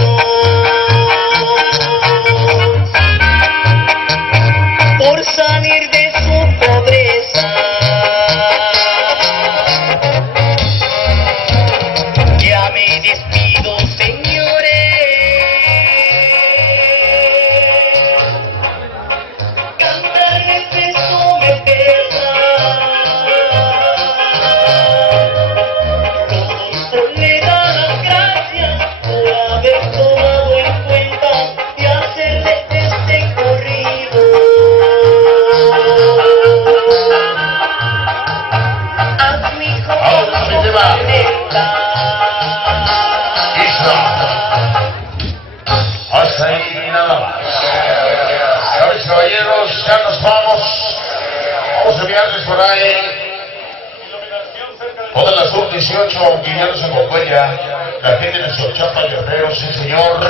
Queremos enviarles por ahí toda la Sur 18, aunque ya nos acompaña la gente de Xochapa, Guerrero, sí señor.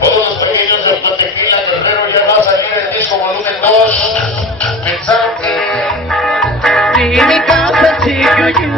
Todos los pequeños de Ocotequila, Guerrero, ya va a salir el disco volumen 2. Pensaron que... Y mi casa sigo yo.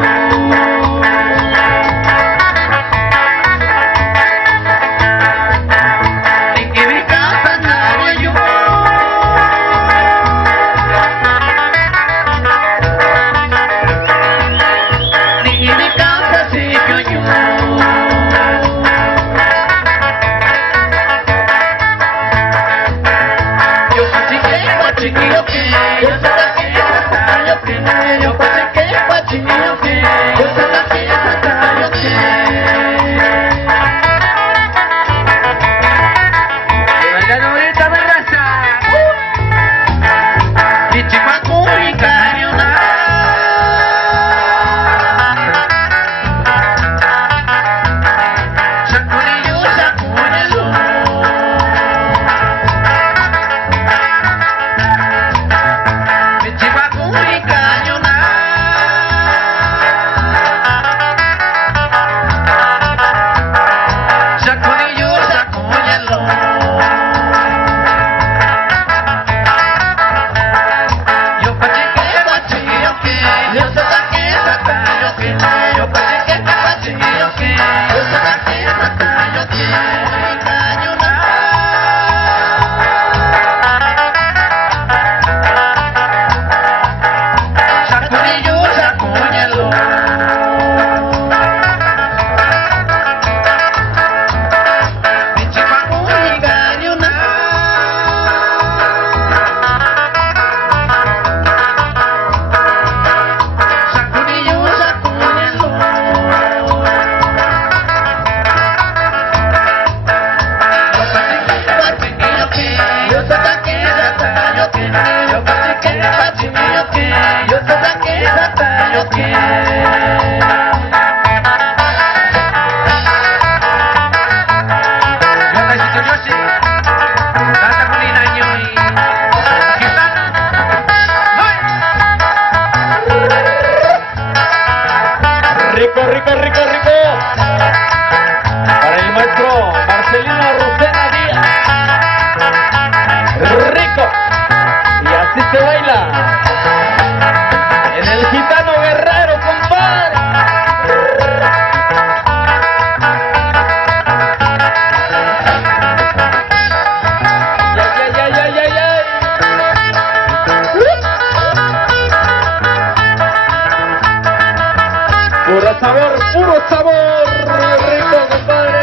Puro sabor, rico, compadre.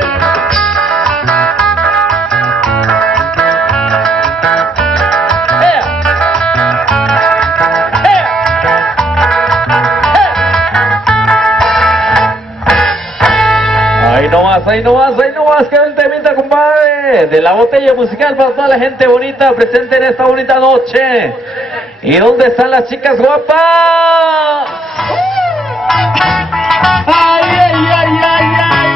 Ahí nomás, que ven temita, compadre. De la botella musical para toda la gente bonita presente en esta bonita noche. ¿Y dónde están las chicas guapas? ¡Ay, ay, ay, ay, ay!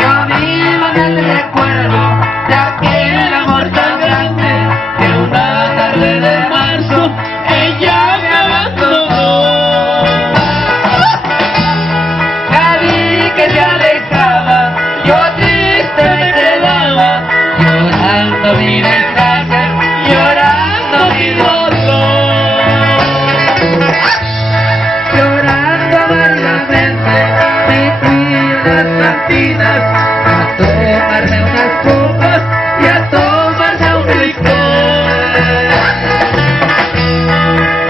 Yo vivo en el recuerdo de aquel amor tan grande que una tarde de marzo ella me abandonó. La vi que se alejaba, yo triste me quedaba, llorando mi desgracia, llorando mi dolor. Llorando amargamente me fui a las cantinas a tomarme unas copas y a tomarme un licor.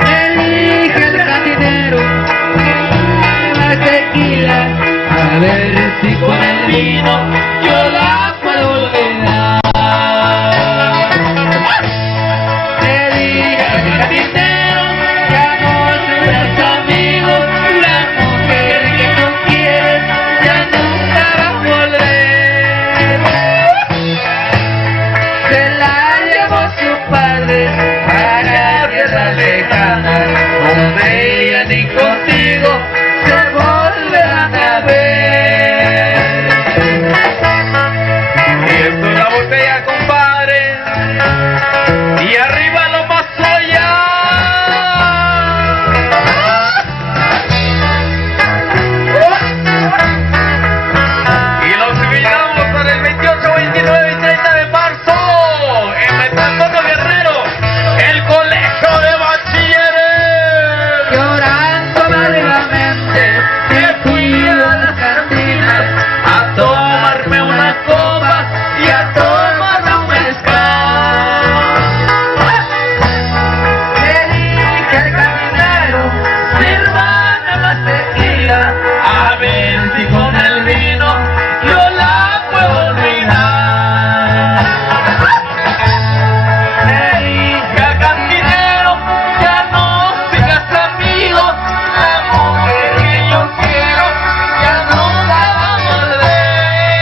Elige el cantinero la tequila, a ver si con el vino yo la puedo olvidar. Le dije ella ni contigo se volverán a ver. Y esto es la botella, compadre, y arriba lo pasó allá. Y los invitamos para el 28, 29 y 30 de marzo en Metantono Guerrero, el colegio de bachilleres. Llorando amargamente me fui a las cantinas A tomarme unas copas y a tomarme un mezcal. Le dije al caminero, sírvame más tequila, a ver si con el vino yo la puedo olvidar. le dije Ya cantinero, ya no sigas amigo, la mujer que yo quiero ya no la vamos a ver.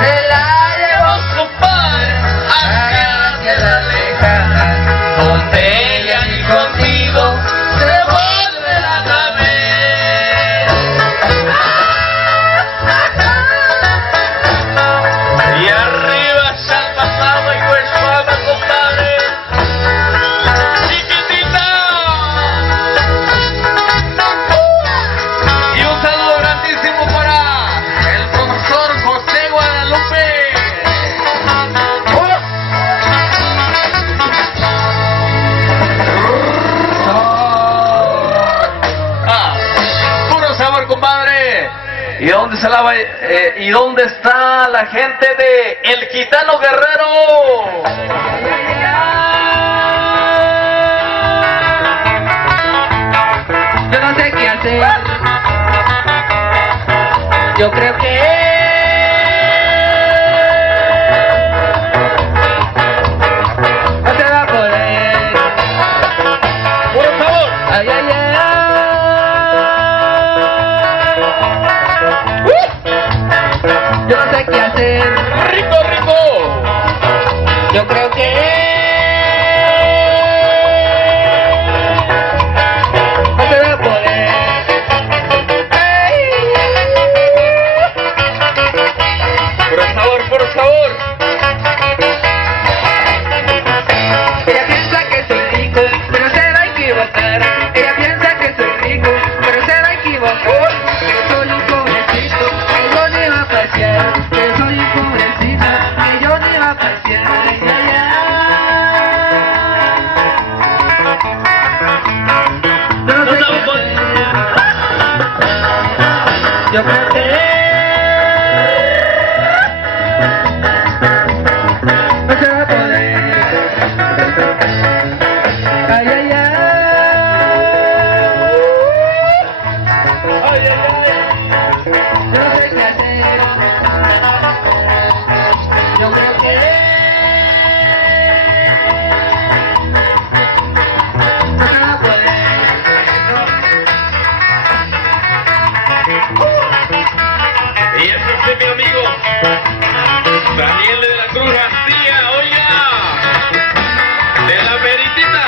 se la llevó Compadre, a tierra lejana, donde ella ni contigo se volverán a ver. Y arriba Salvador y Huesfama, compadre. Chiquitita. Y un saludo grandísimo para el profesor José Guadalupe. Puro sabor, compadre. ¿Y dónde se lava? ¿Y dónde está la gente de El Gitano Guerrero? yo no sé qué hacer. Yo creo que no se va a poder. Puro sabor. Ay, ay, ay. Yo no sé qué hacer. Rico, rico. Yo creo que no se va a poder. Ay. Puro sabor, puro sabor. Ella piensa que soy rico, pero se va a equivocar. Ella piensa que soy rico, pero se va a equivocar. Que soy un pobrecito, que yo ni iba a pasear. Que soy un pobrecito, que yo ni iba a pasear. Ay, ay, ay. Yo no sé qué hacer. Yo creo que no se va a poder. Ay, ay, ay. Ay, ay, ay. Yo no sé qué hacer. Yo creo que no se va a poder. Y ese es mi amigo Daniel de la Cruz García, oiga, de la Meritita,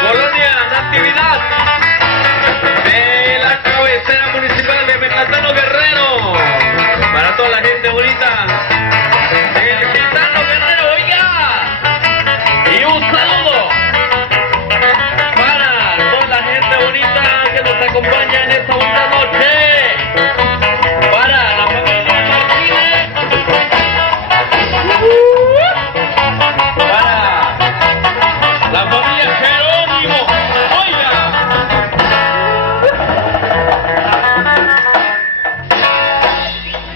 Colonia Natividad, de la cabecera municipal de Metantono Guerrero, para toda la gente bonita del Gitano Guerrero, oiga, y un saludo para toda la gente bonita que nos acompaña en esta bonita noche. Para la familia Martínez, para la familia Jerónimo, oiga,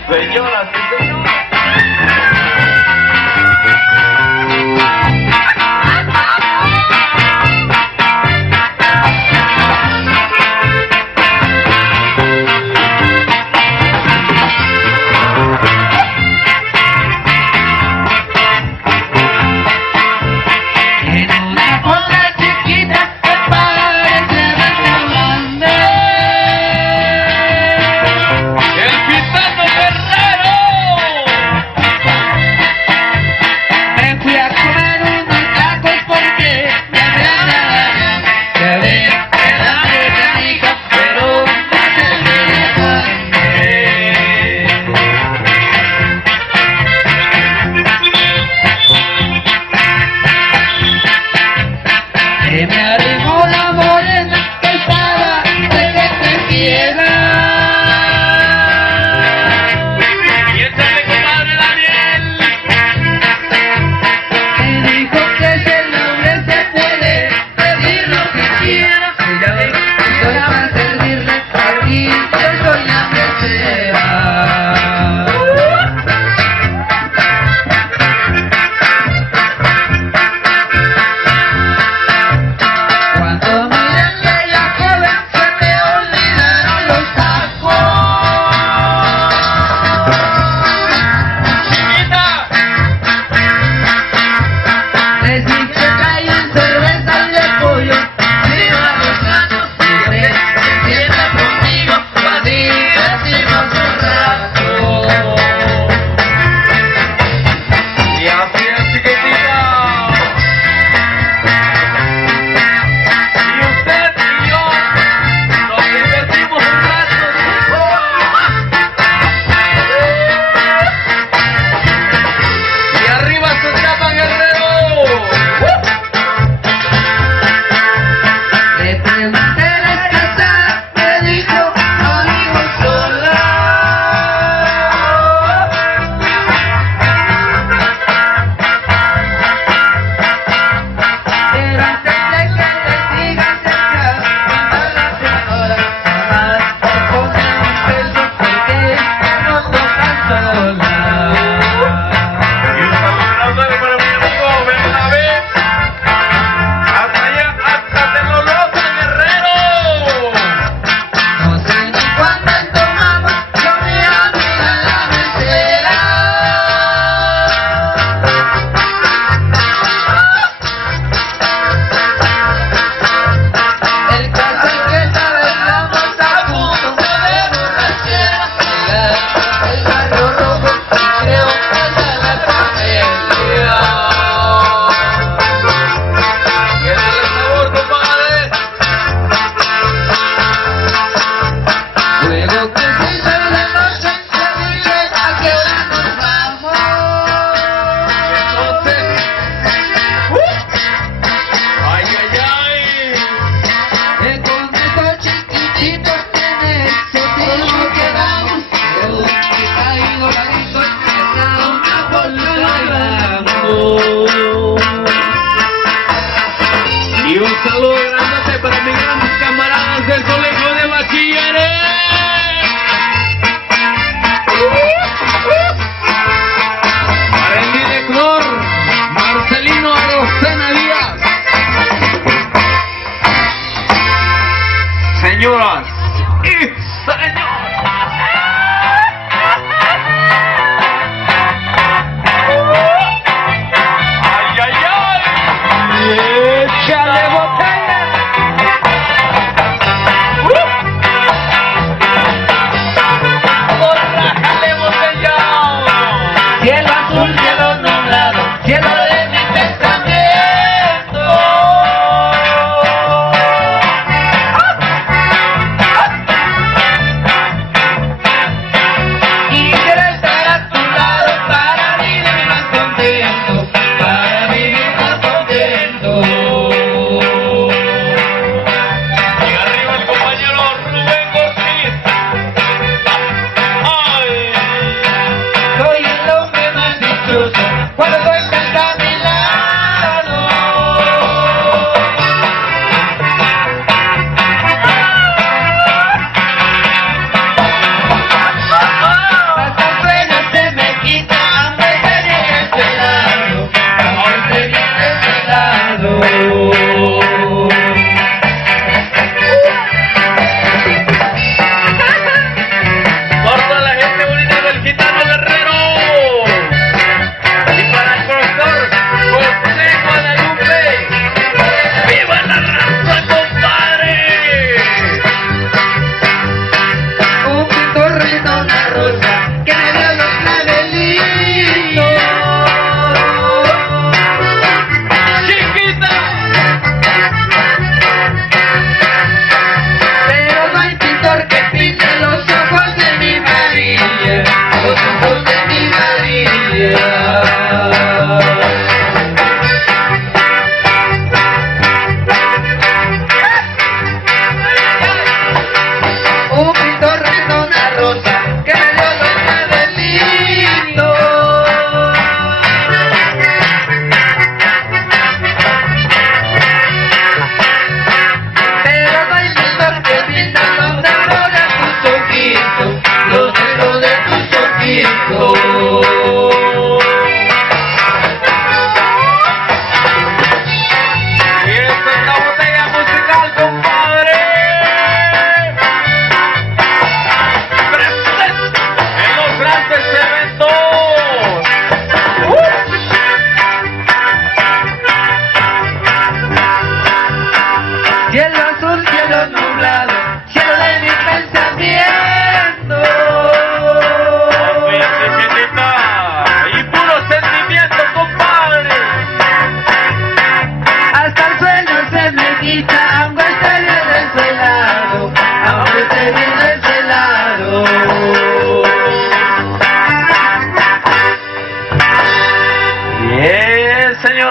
señoras y señores. En una cosa chiquita que parece tan grande. El Gitano Guerrero.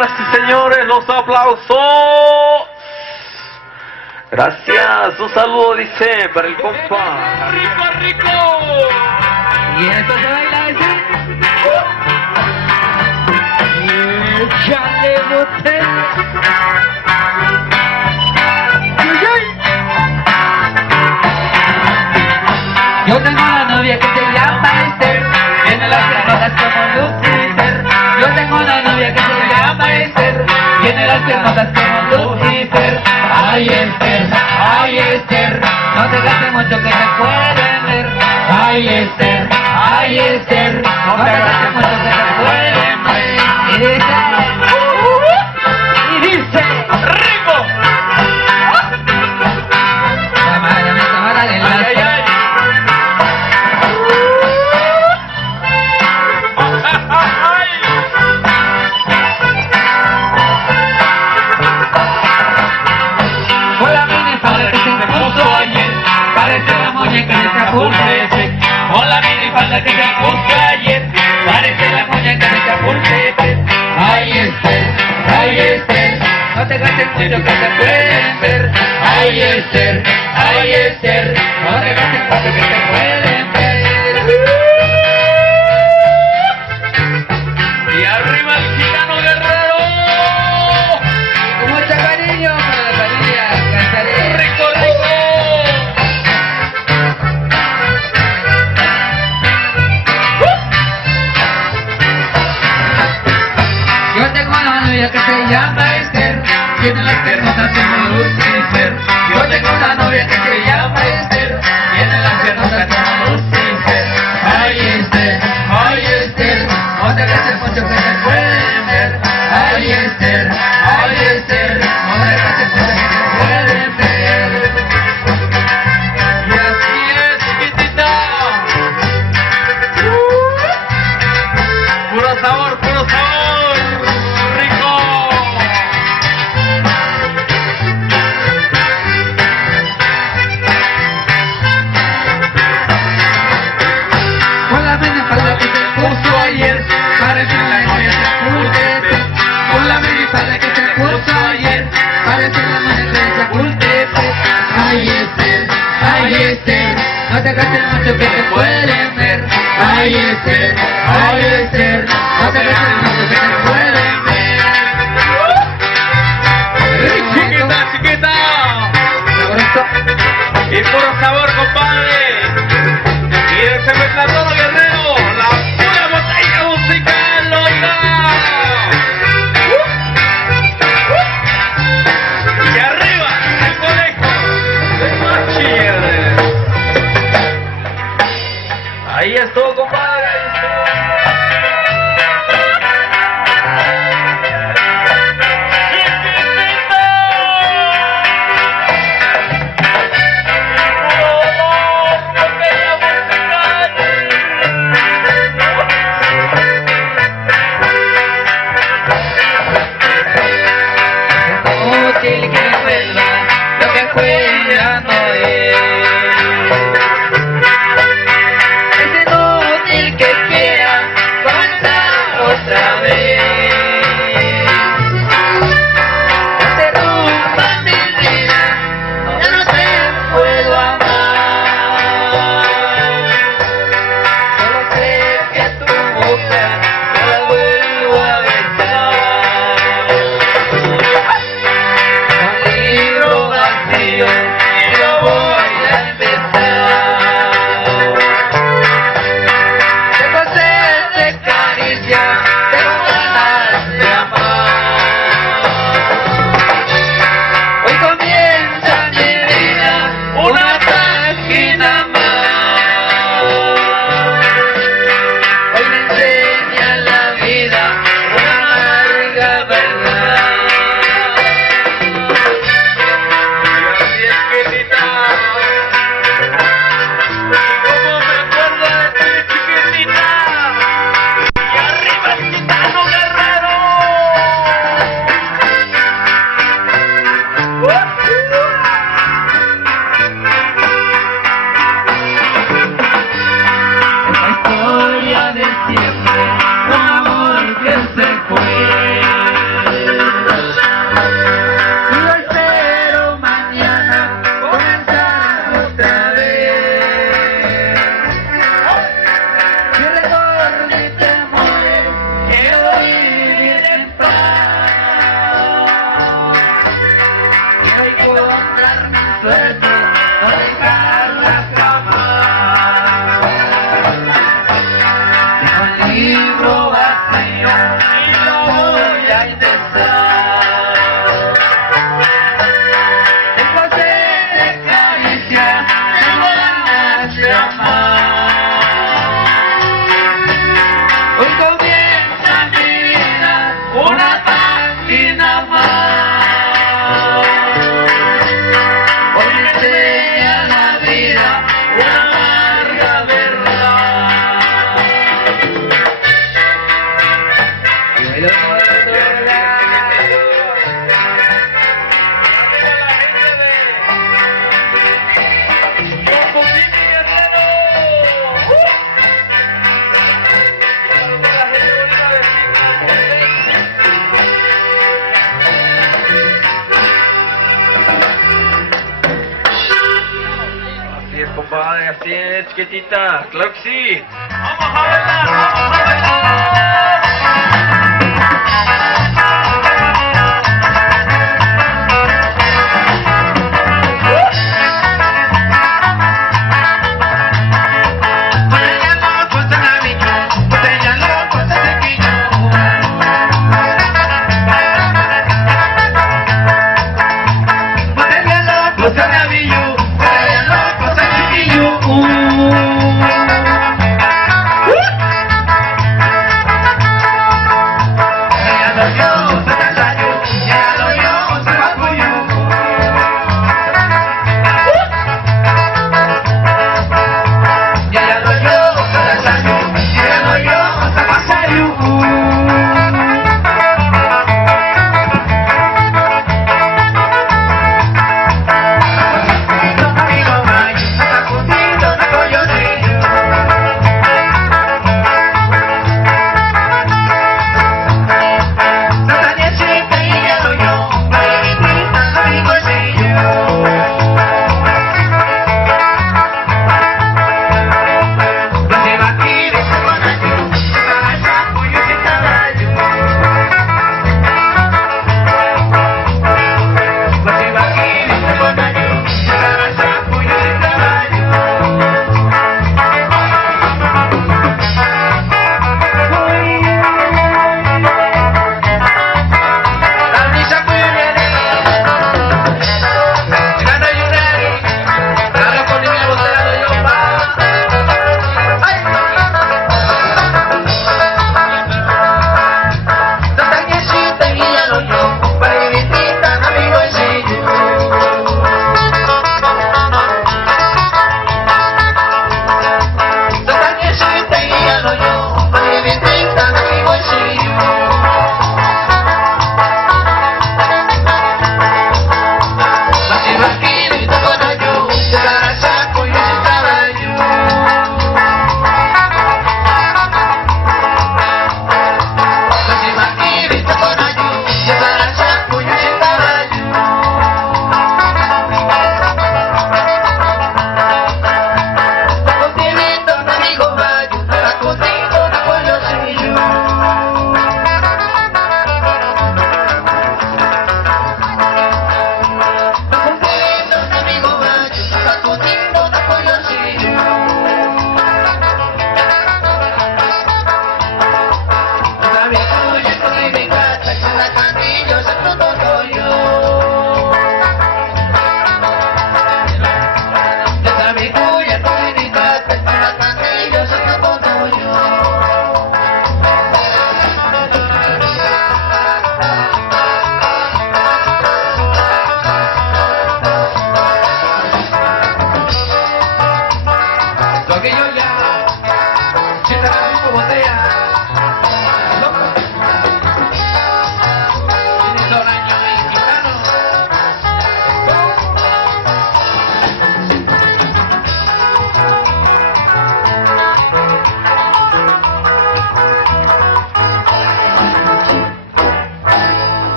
Señoras y señores, los aplausos. Gracias. Un saludo, dice, para el compa. ¡Rico, rico! Y esto se baila ese. Échale botella. Yo tengo una novia que se llama Esther, tiene las piernas como Lucifer. Yo tengo una novia que se llama Esther, tiene las piernas como Lucifer. Ay Esther, no te gastes mucho que te pueden ver. Ay Esther, no te gastes mucho que te pueden ver. Y dice, ¡Rico! cámara de la... Hola, minifalda que se puso ayer, parece la muñeca de Chapultepec. Ay, Esther, no te gastes mucho que te pueden ver. Ay, Esther, no te gastes mucho que te pueden ver. Y arriba el gitano guerrero. Con mucho cariño para la familia Casarín. Rico. Yo tengo una novia que se llama Esther, tiene las piernas como Lucifer. Yo tengo una novia que se llama Esther, tiene las piernas como Lucifer. Ay Esther, no te gastes mucho que te pueden ver. Ay Esther, no te gastes mucho que te pueden ver. Y así es, chiquitita. Puro sabor, rico. libro vacío y lo voy a intentar. El placer de caricia, tengo ganas de amar. Hoy comienza mi vida, una página más. Hoy me enseña la vida, una amarga verdad. Así es, compadre, así es, quietita, claro que sí. ¡Vamos a bailar, vamos a bailar!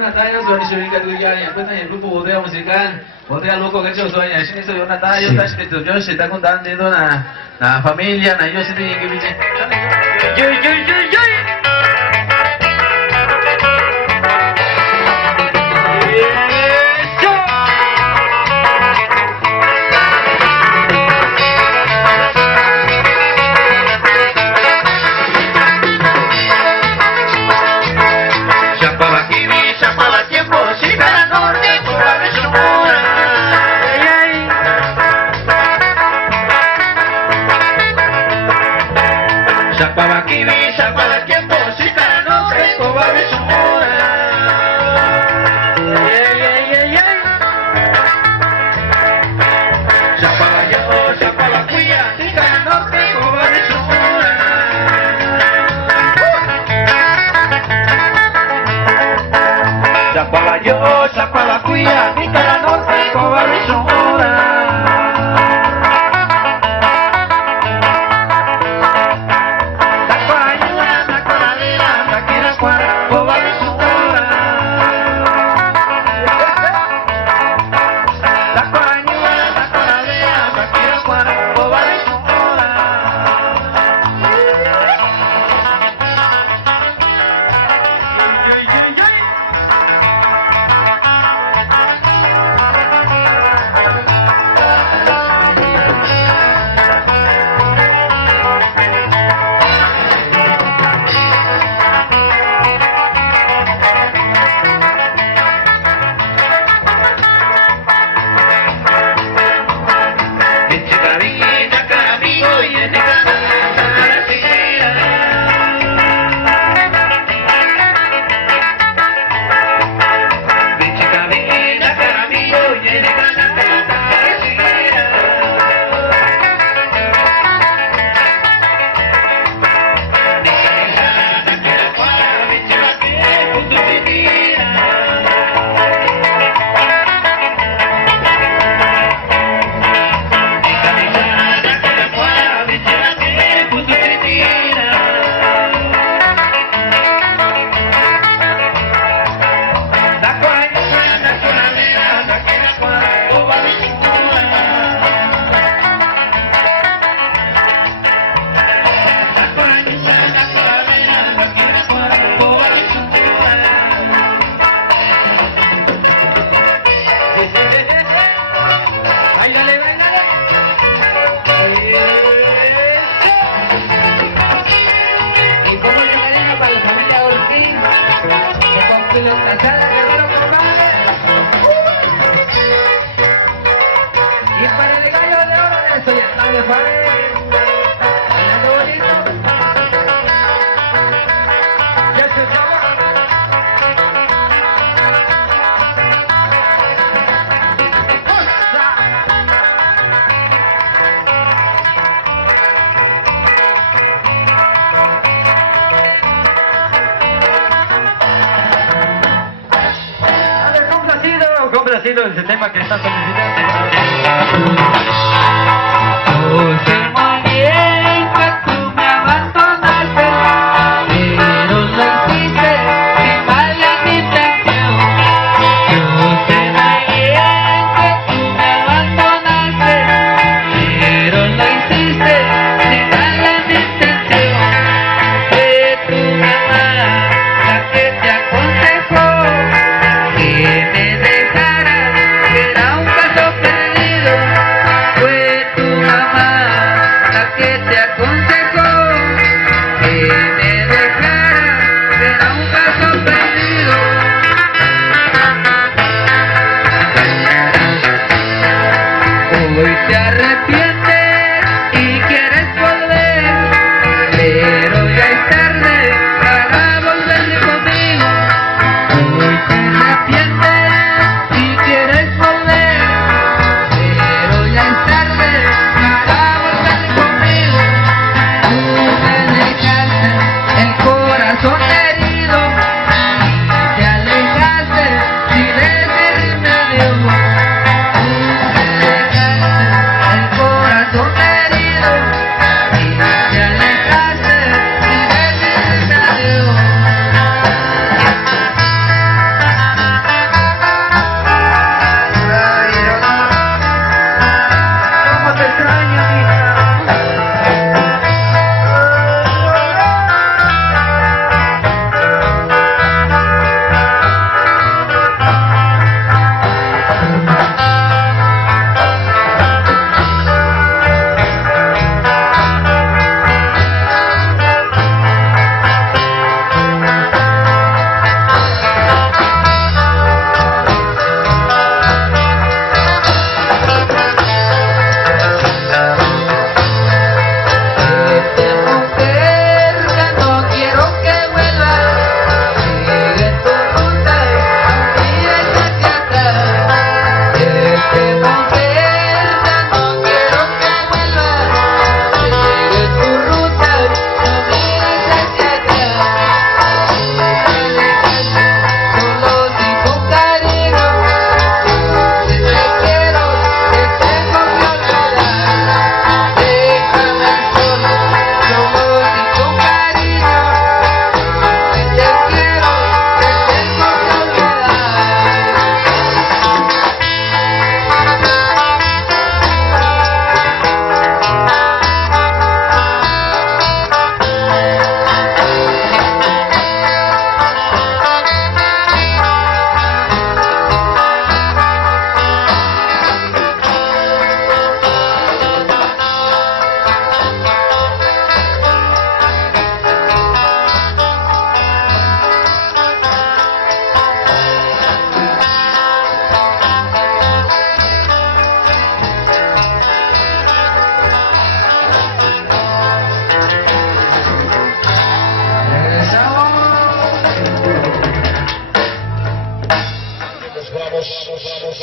Natalia, Suami Shurika Guyani, encuentran en el grupo Botella Musical, Botella Loco que yo soy, así que soy una Natalia, yo se está contando la familia, yo se tiene que vivir. Zapalaquibi, zapalaquiemposita, no tengo babesura. Zapalayo, zapalaquia, tica, no tengo babesura. Zapalayo, zapalaquia, tica, no tengo babesura. Y para el gallo de oro de eso ya no le fue. Bailando bonito. Ya se acabó. Complacido ese tema que está solicitando. Yo sé muy bien que tú me abandonaste, pero lo hiciste sin mala intención. Yo sé muy bien que tú me abandonaste, pero lo hiciste sin mala intención. Fue tu mamá la que te aconsejó que me dejara, que era un caso perdido. Fue tu mamá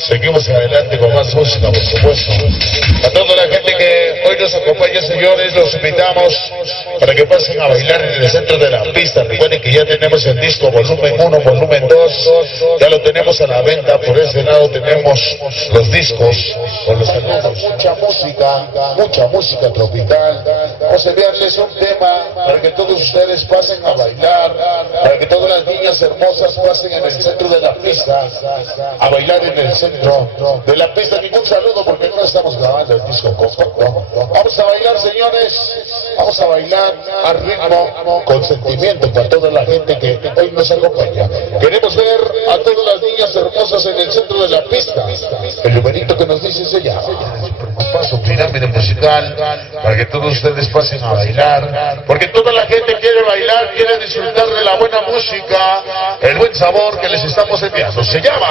Seguimos adelante con más música, por supuesto. A toda la gente que hoy nos acompaña, señores, los invitamos para que pasen a bailar en el centro de la pista. Recuerden que ya tenemos el disco volumen 1, volumen 2, ya lo tenemos a la venta. Por ese lado tenemos los discos con los saludos. Mucha música tropical. Vamos a enviarles un tema para que todos ustedes pasen a bailar, para que todas las niñas hermosas pasen en el centro de la pista a bailar en el centro de la pista. Ningún saludo porque no estamos grabando el disco compacto. Vamos a bailar, señores, vamos a bailar a ritmo, con sentimiento para toda la gente que hoy nos acompaña. Queremos ver a todas las niñas hermosas en el centro de la pista. El numerito que nos dice se llama paso pirámide musical, para que todos ustedes pasen a bailar, porque toda la gente quiere bailar, quiere disfrutar de la buena música, el buen sabor que les estamos enviando. Se llama...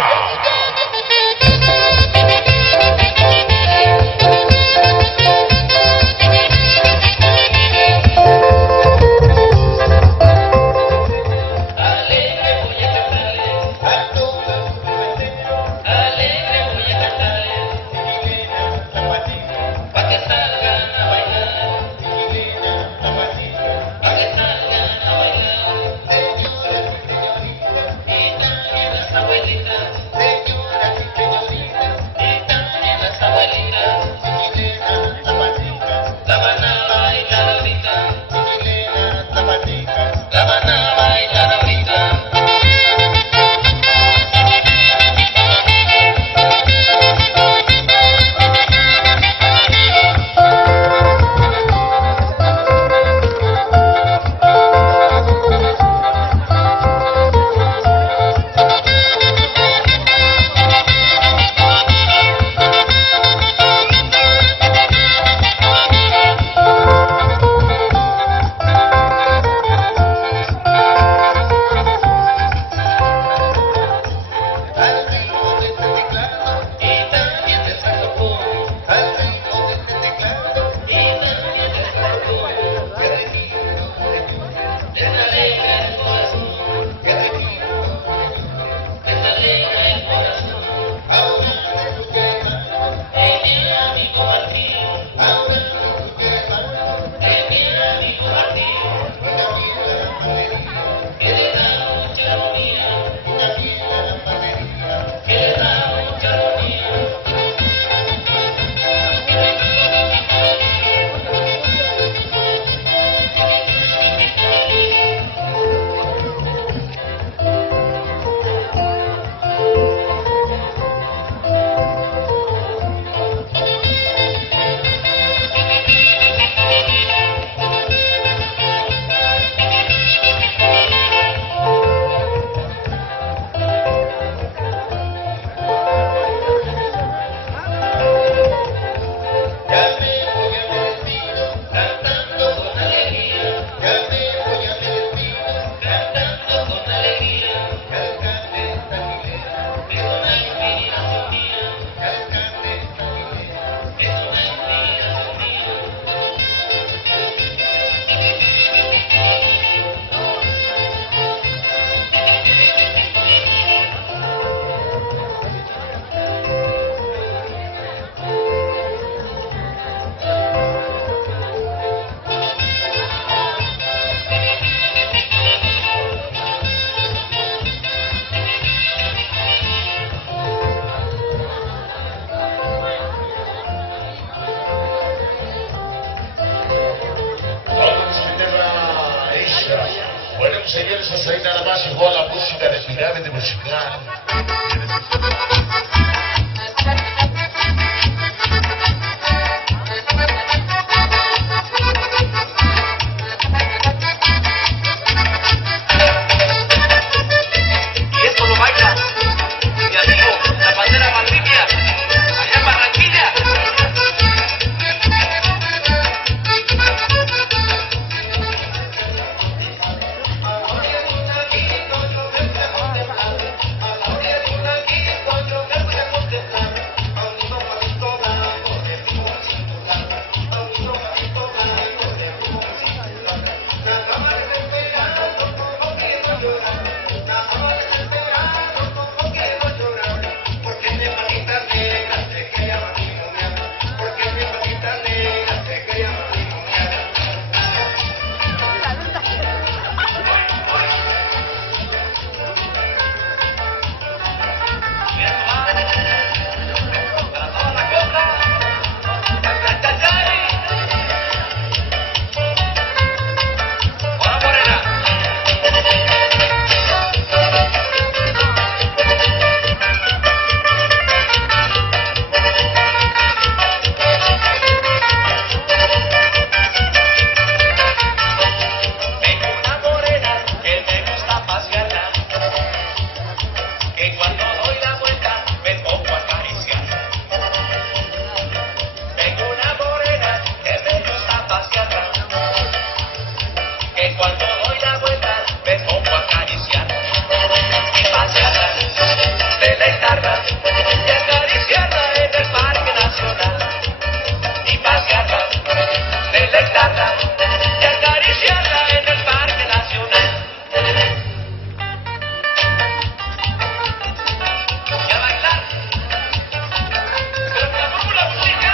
Bueno, señores, hasta ahí nada más llegó la música de Pirámide Musical. Y esto lo baila mi amigo, la bandera Valdivia, allá en Barranquilla. cuando doy la vuelta me pongo a acariciar y pasearla, deleitarla y acariciarla en el Parque Nacional. Y pasearla, deleitarla y acariciarla en el Parque Nacional. Y a bailar, pero que la pongo la música.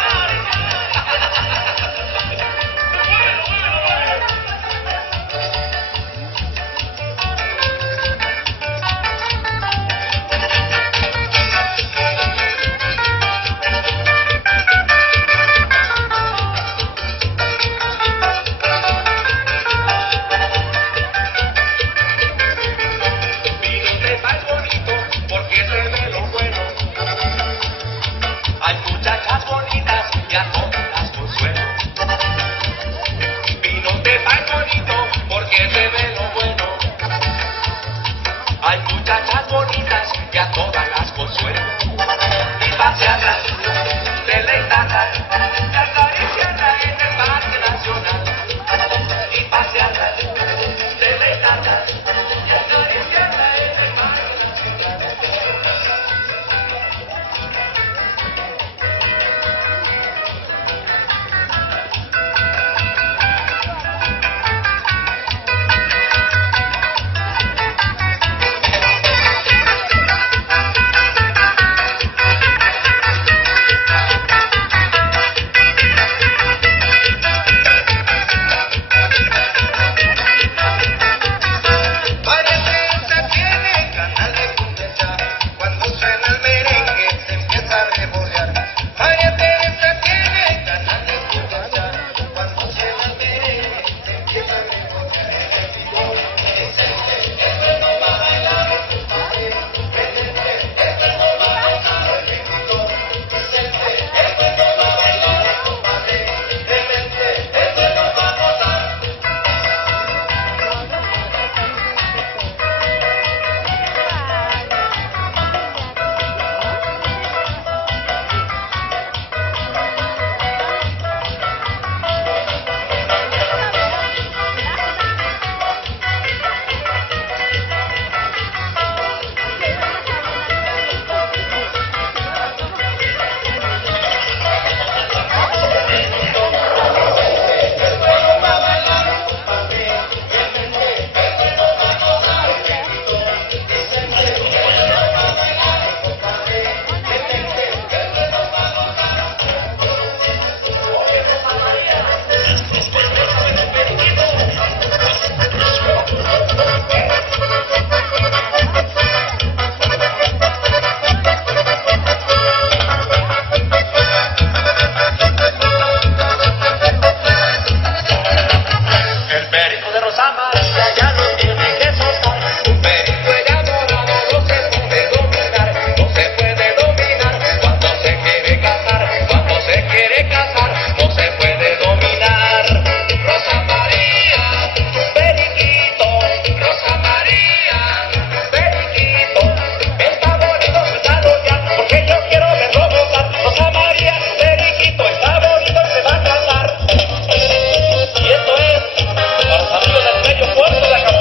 Para los amigos del medio puerto de la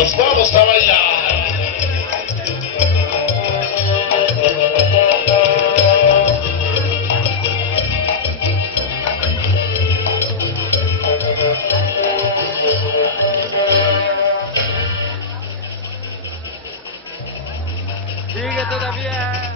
Nos vamos a bailar. Sigue todavía.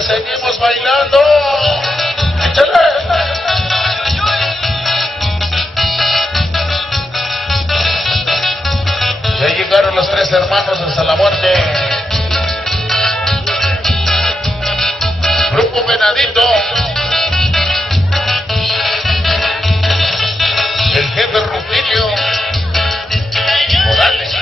que seguimos bailando. ¡Échale! Ya llegaron los tres hermanos hasta la muerte. Grupo Venadito. El jefe Rutilio. Morales.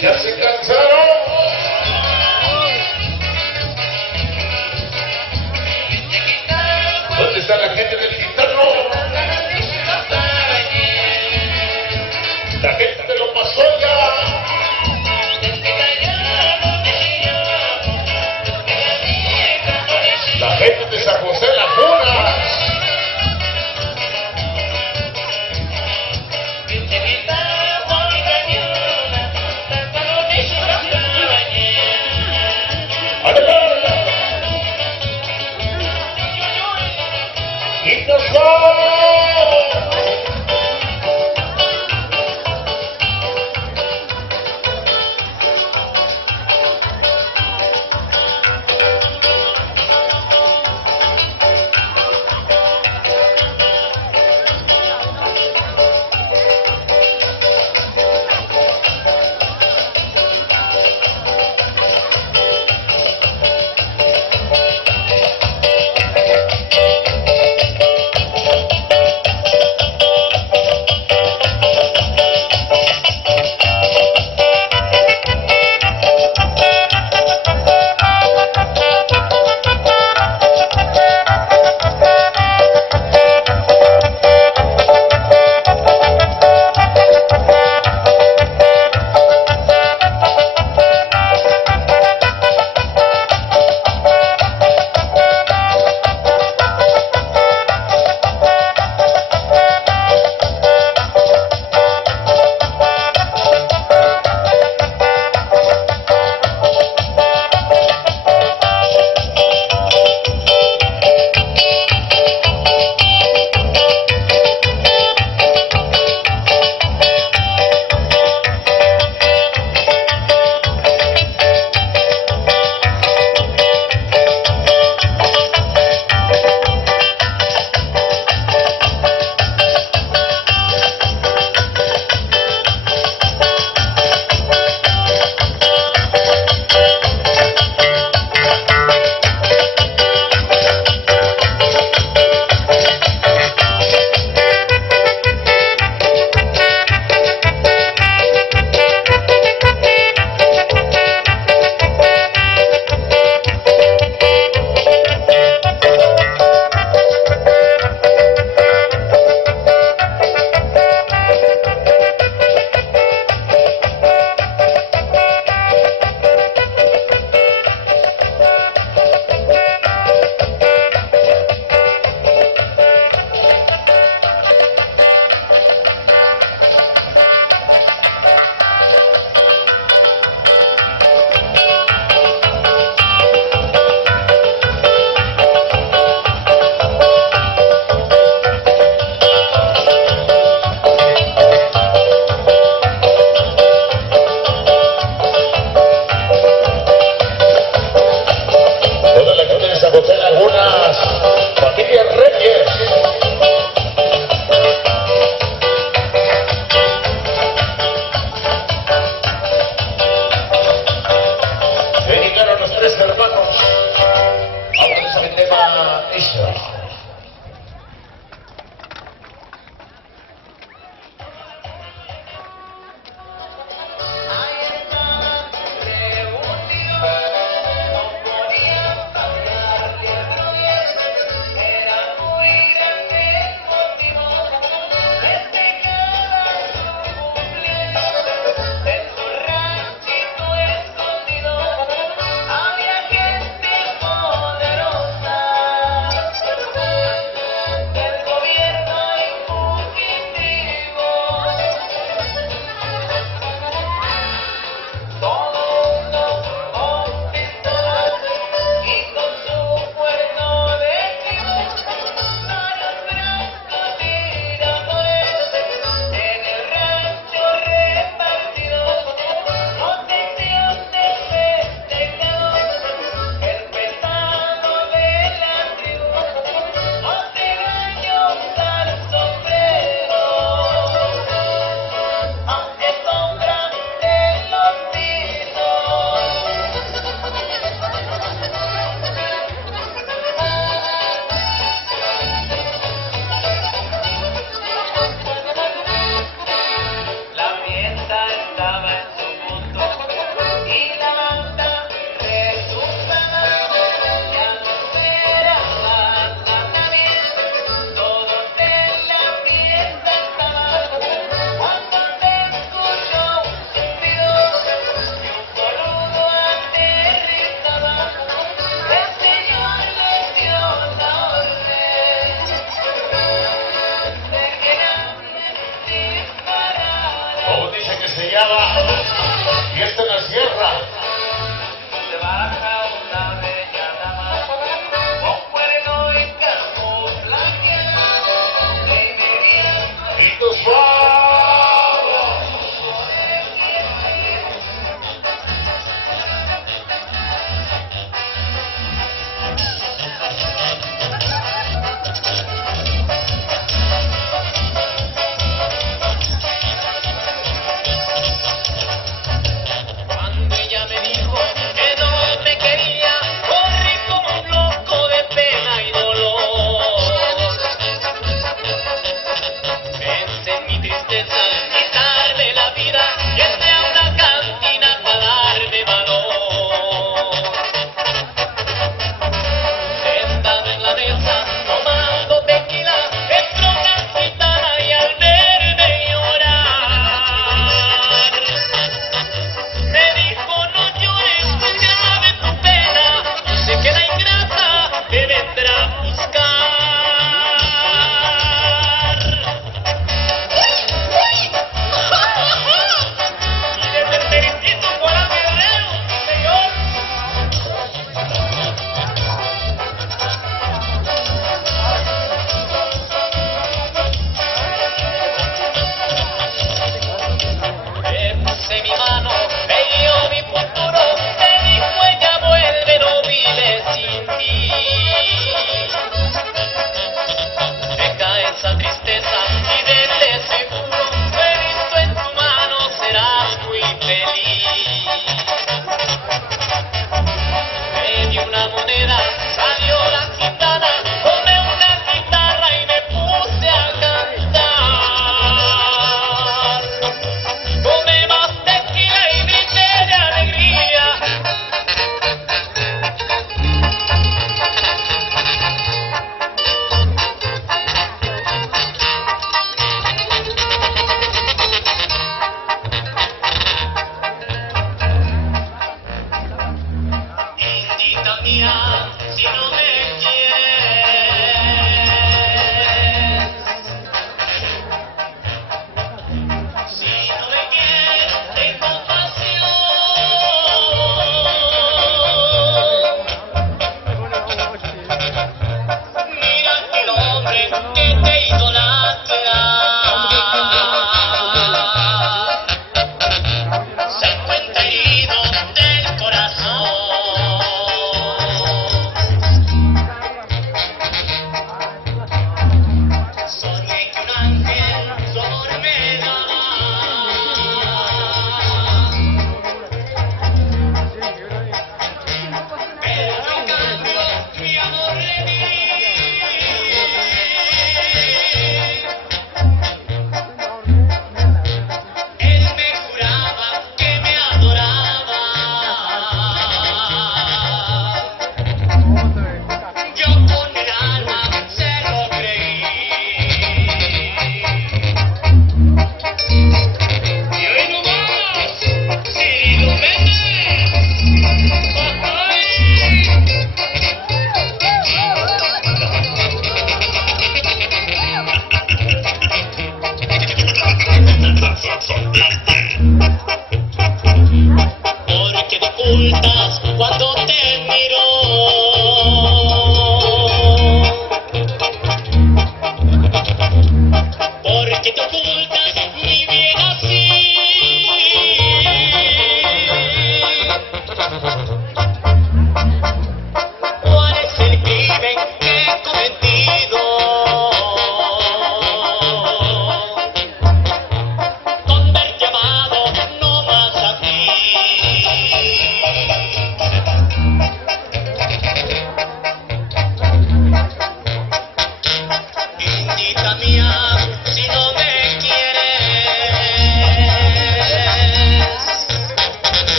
¿Ya se cansaron? ¿Dónde está la gente del gitano? La gente de lo pasó ya. La gente de San José La Pura.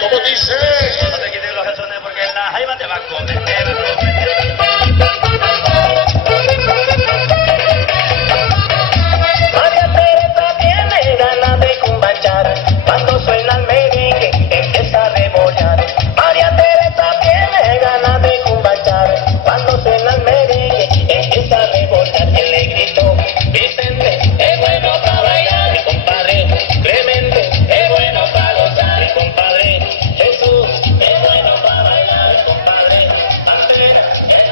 ¿Cómo dice? No te quites los calzones porque la jaiba te va a comer, te va a comer. María Teresa tiene ganas de cumbachar, cuando suena el merengue empieza a rebollar. María Teresa tiene ganas de cumbachar, cuando suena el merengue empieza a rebollar. Él le gritó: Vicente, es bueno para bailar, mi compadre Clemente, es bueno para gozar, mi compadre Jesús, es bueno para bailar, mi compadre Andrés, es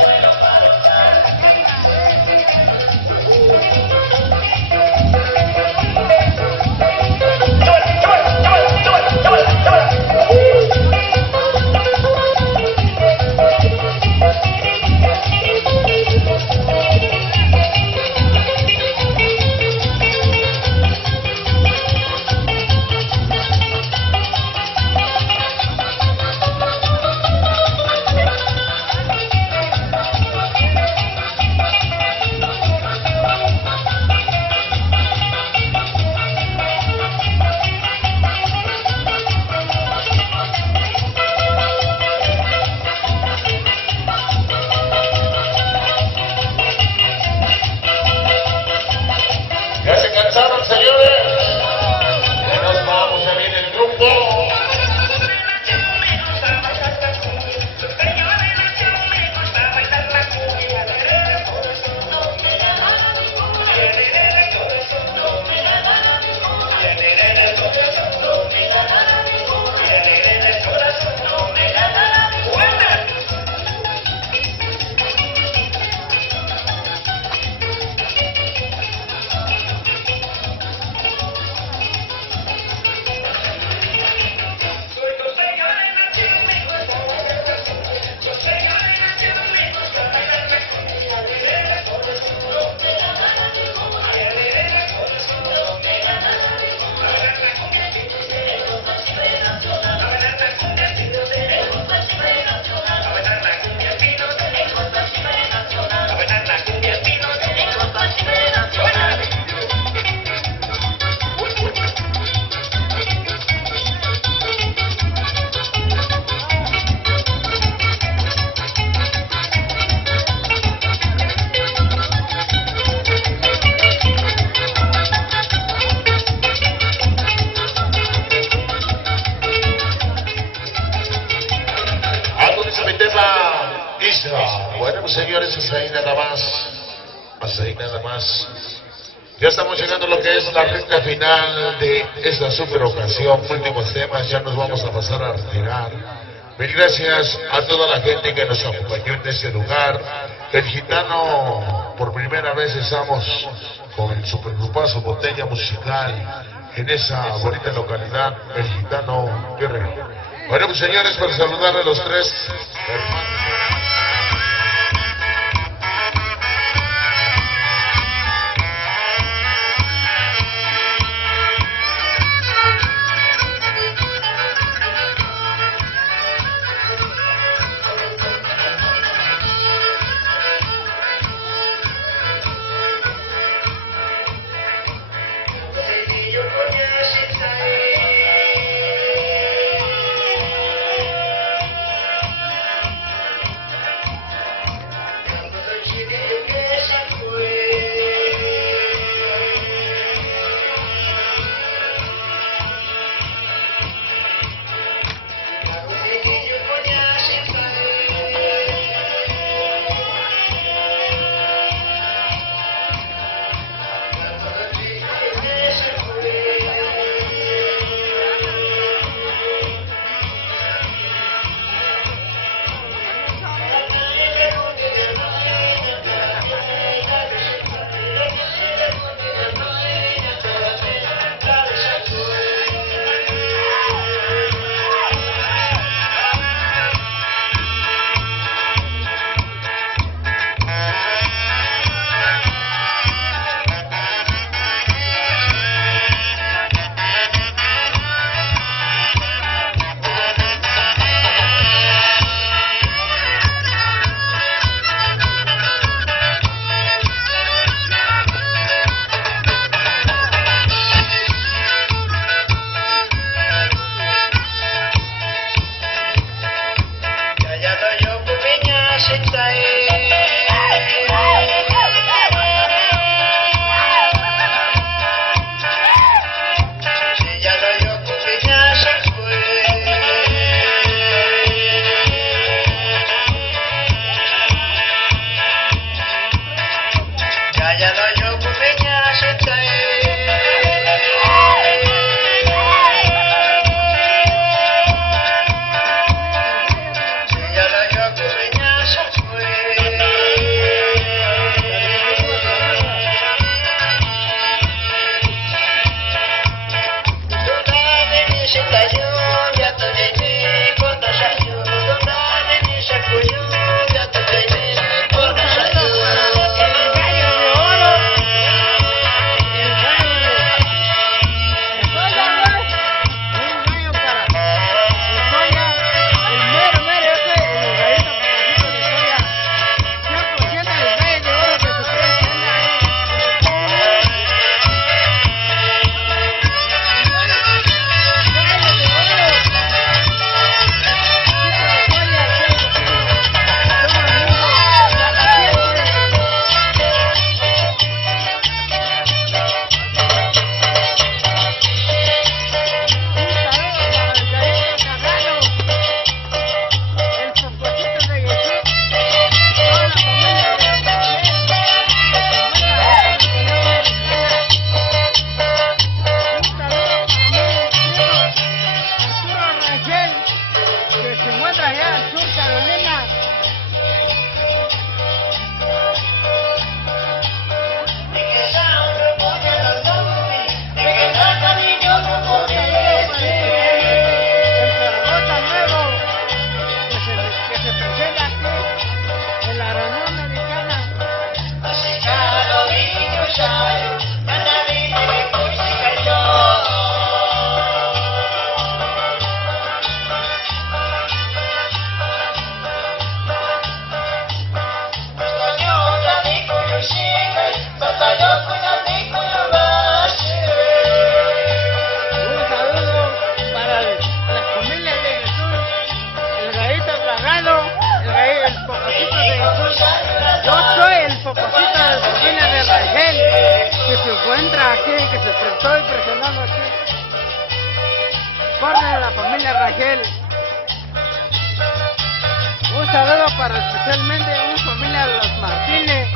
llegando a lo que es la recta final de esta super ocasión. Últimos temas, ya nos vamos a pasar a retirar. Mil gracias a toda la gente que nos acompañó en este lugar. El Gitano, por primera vez estamos con el supergrupazo Botella Musical en esa bonita localidad, el Gitano Guerrero. Bueno, pues señores, para saludar a los tres hermanos. parte de la familia Rangel. Un saludo para especialmente una familia de los Martínez.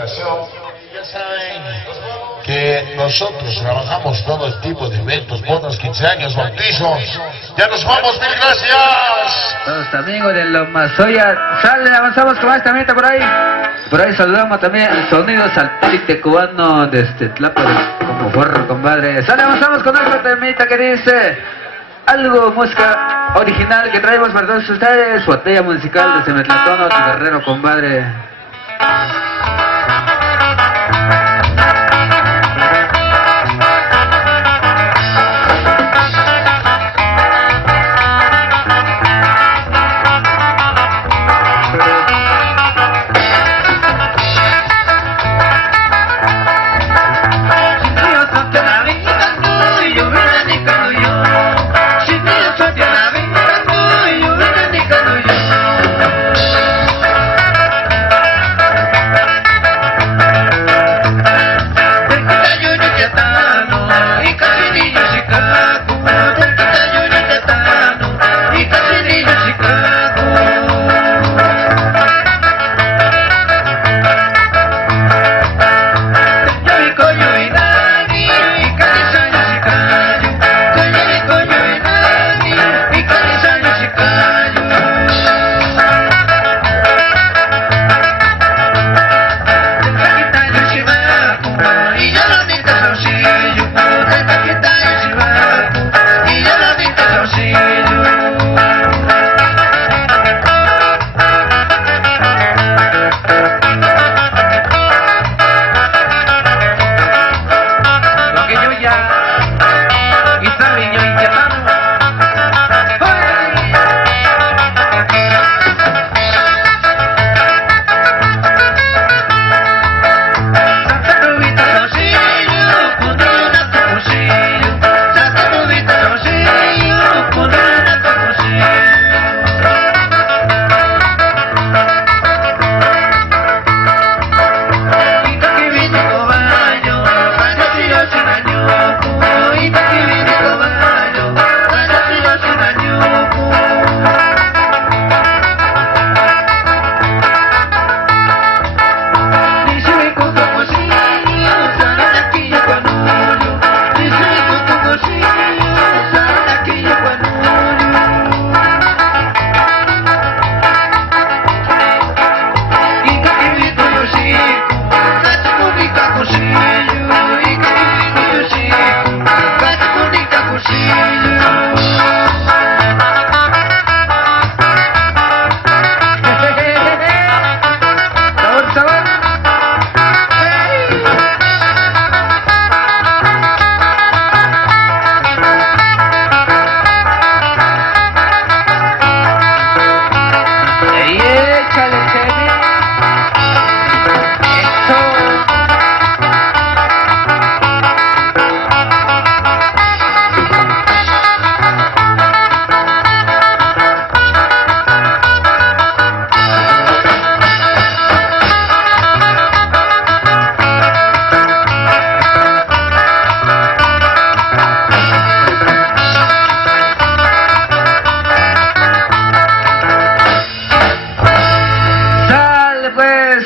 ocasión, ya saben que nosotros trabajamos todo el tipo de eventos, bodas, 15 años, bautizos. Ya nos vamos, mil gracias. Todos amigos de Lomasoya, sale, avanzamos con esta meta por ahí. Por ahí saludamos también el sonido salpite cubano de Tlapo, como forro, compadre. Sale, avanzamos con otra temita que dice algo, música original que traemos para todos ustedes. Botella musical de Cemetlatono, tu guerrero, compadre.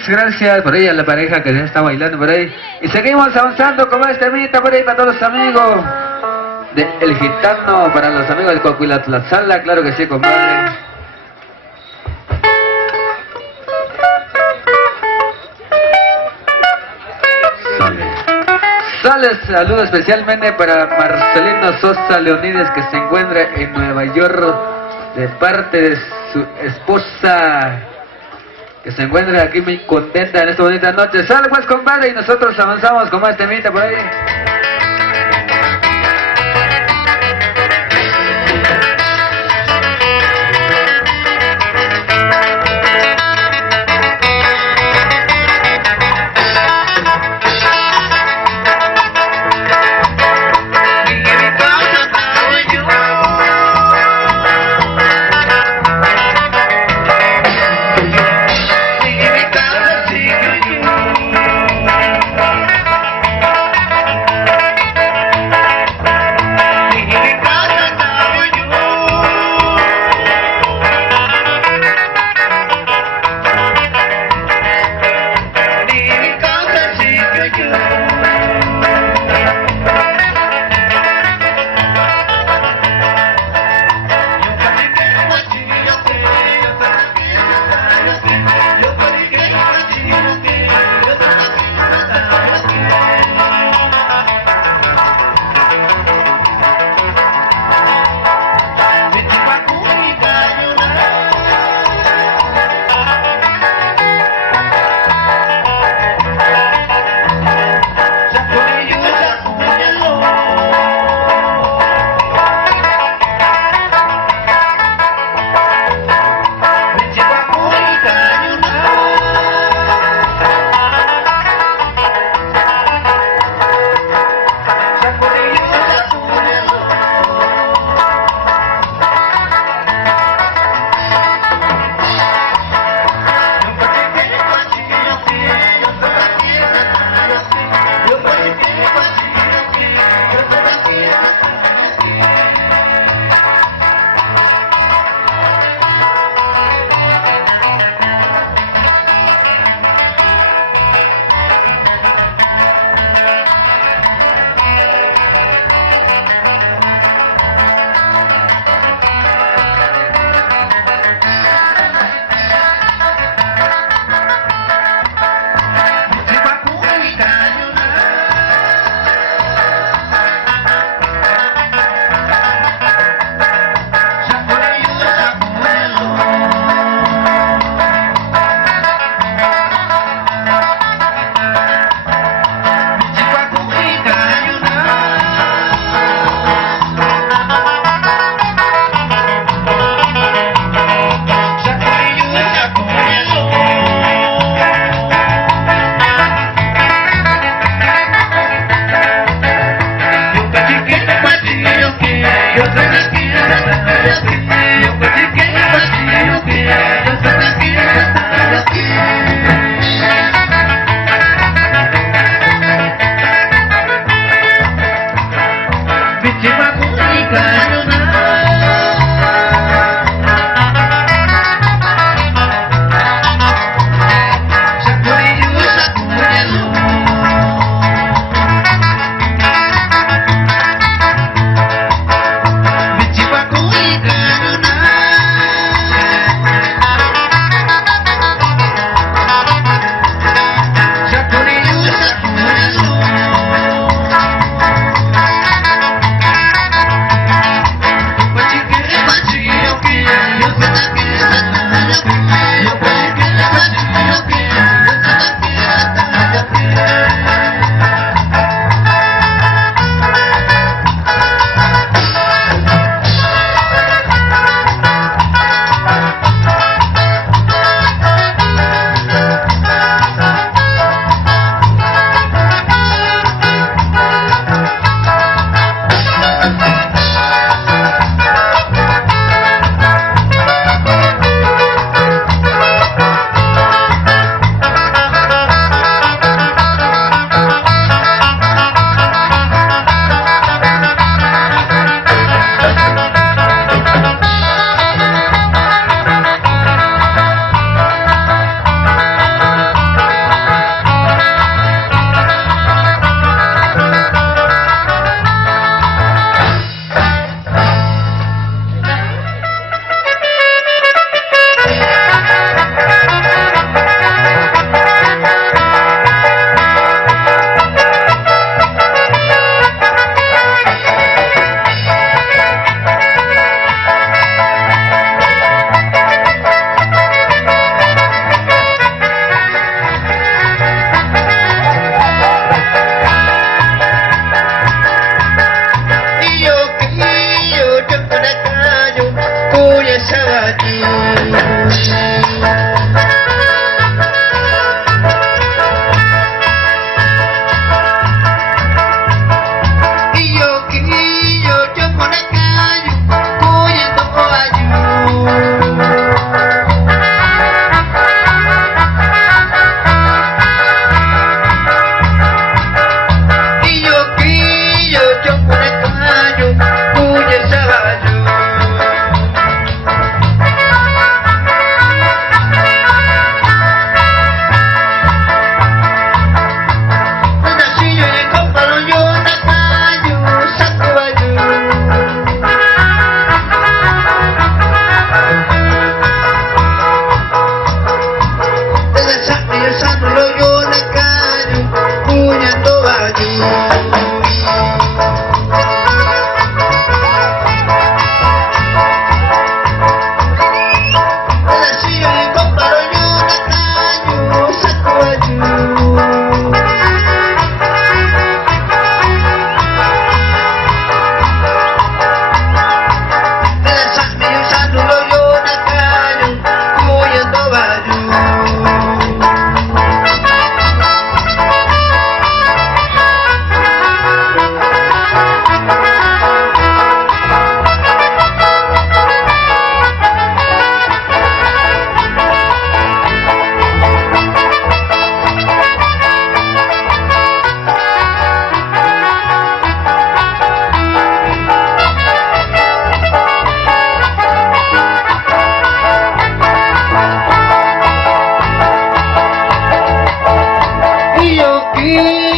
Gracias por ahí a la pareja que ya está bailando por ahí. Y seguimos avanzando con este temita por ahí para todos los amigos de El Gitano, para los amigos de Coahuilatlazala, claro que sí, compadre. Sale saludo especialmente para Marcelino Sosa Leonides, que se encuentra en Nueva York, de parte de su esposa, que se encuentra aquí muy contenta en esta bonita noche. Sale pues, compadre, y nosotros avanzamos con más temita por ahí.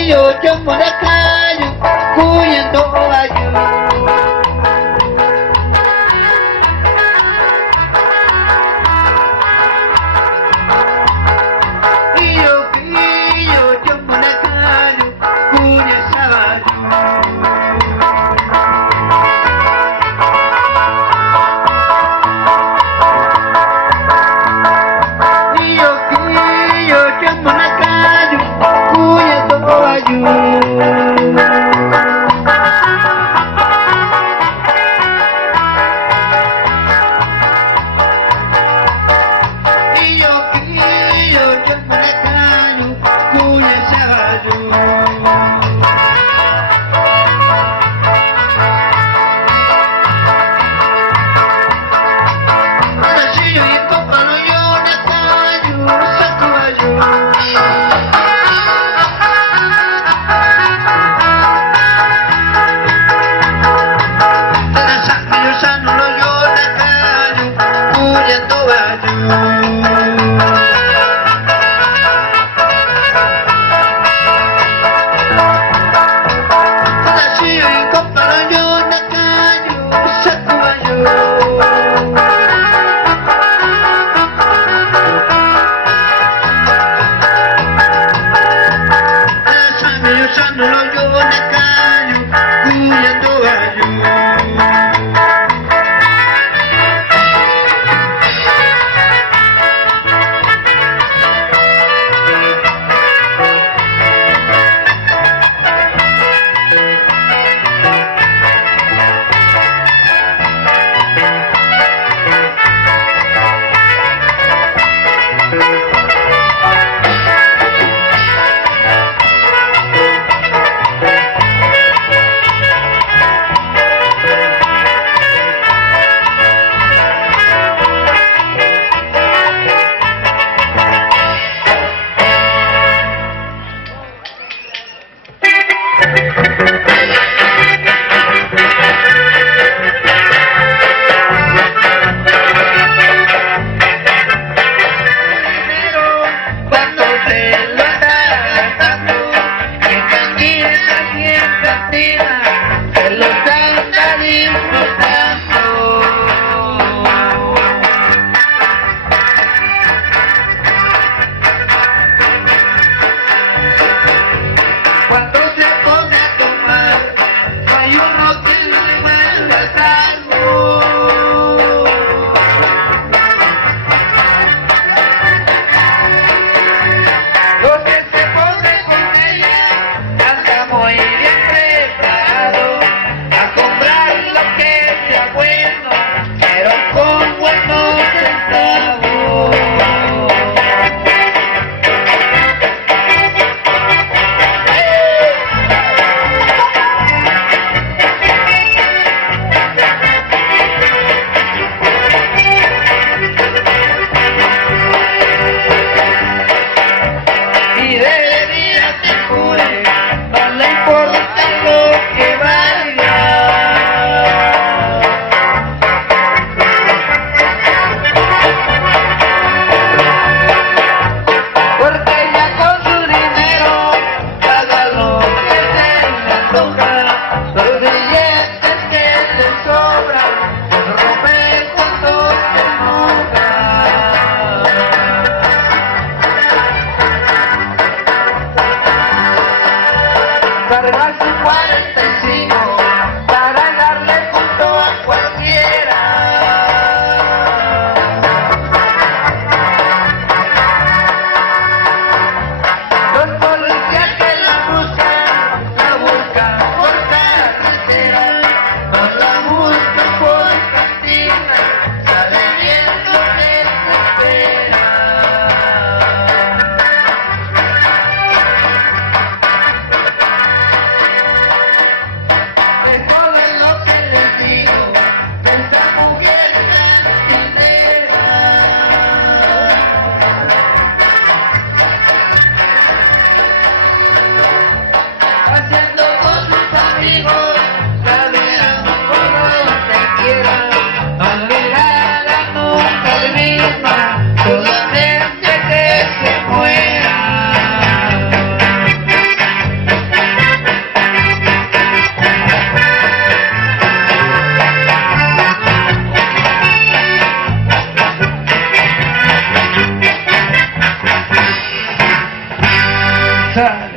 yo chamo de caño, cuyendo ayu.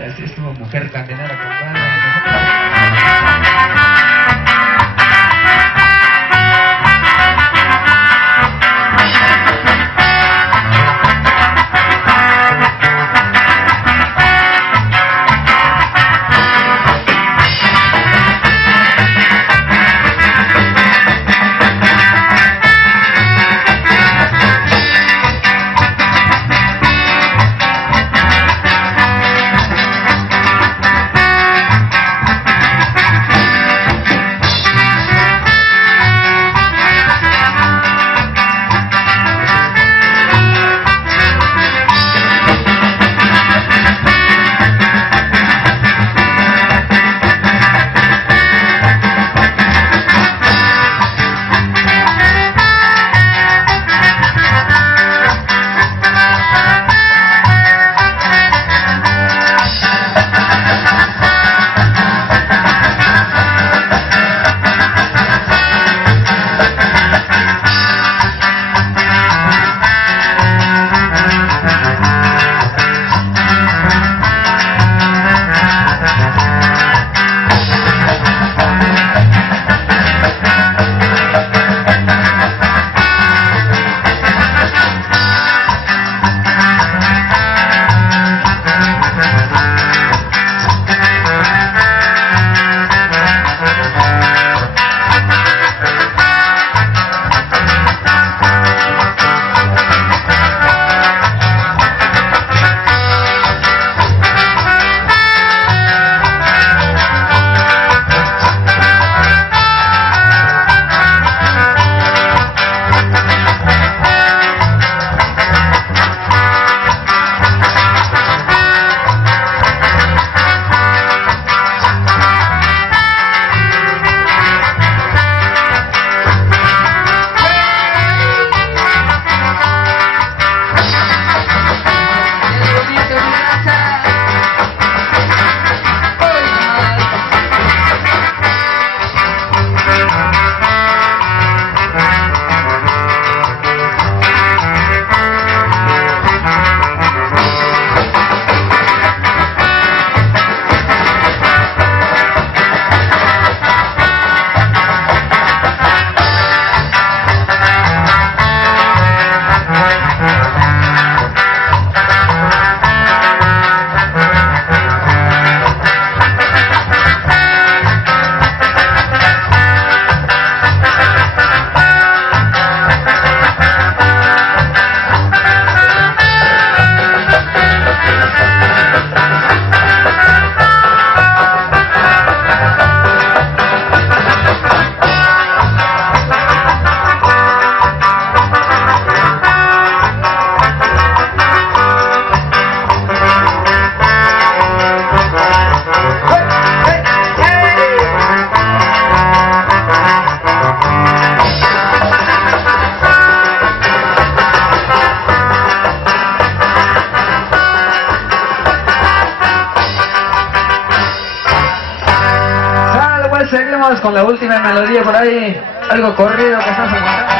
Así estuvo Mujer Candelera, compadre. Seguimos con la última melodía por ahí, algo corrido que estamos escuchando.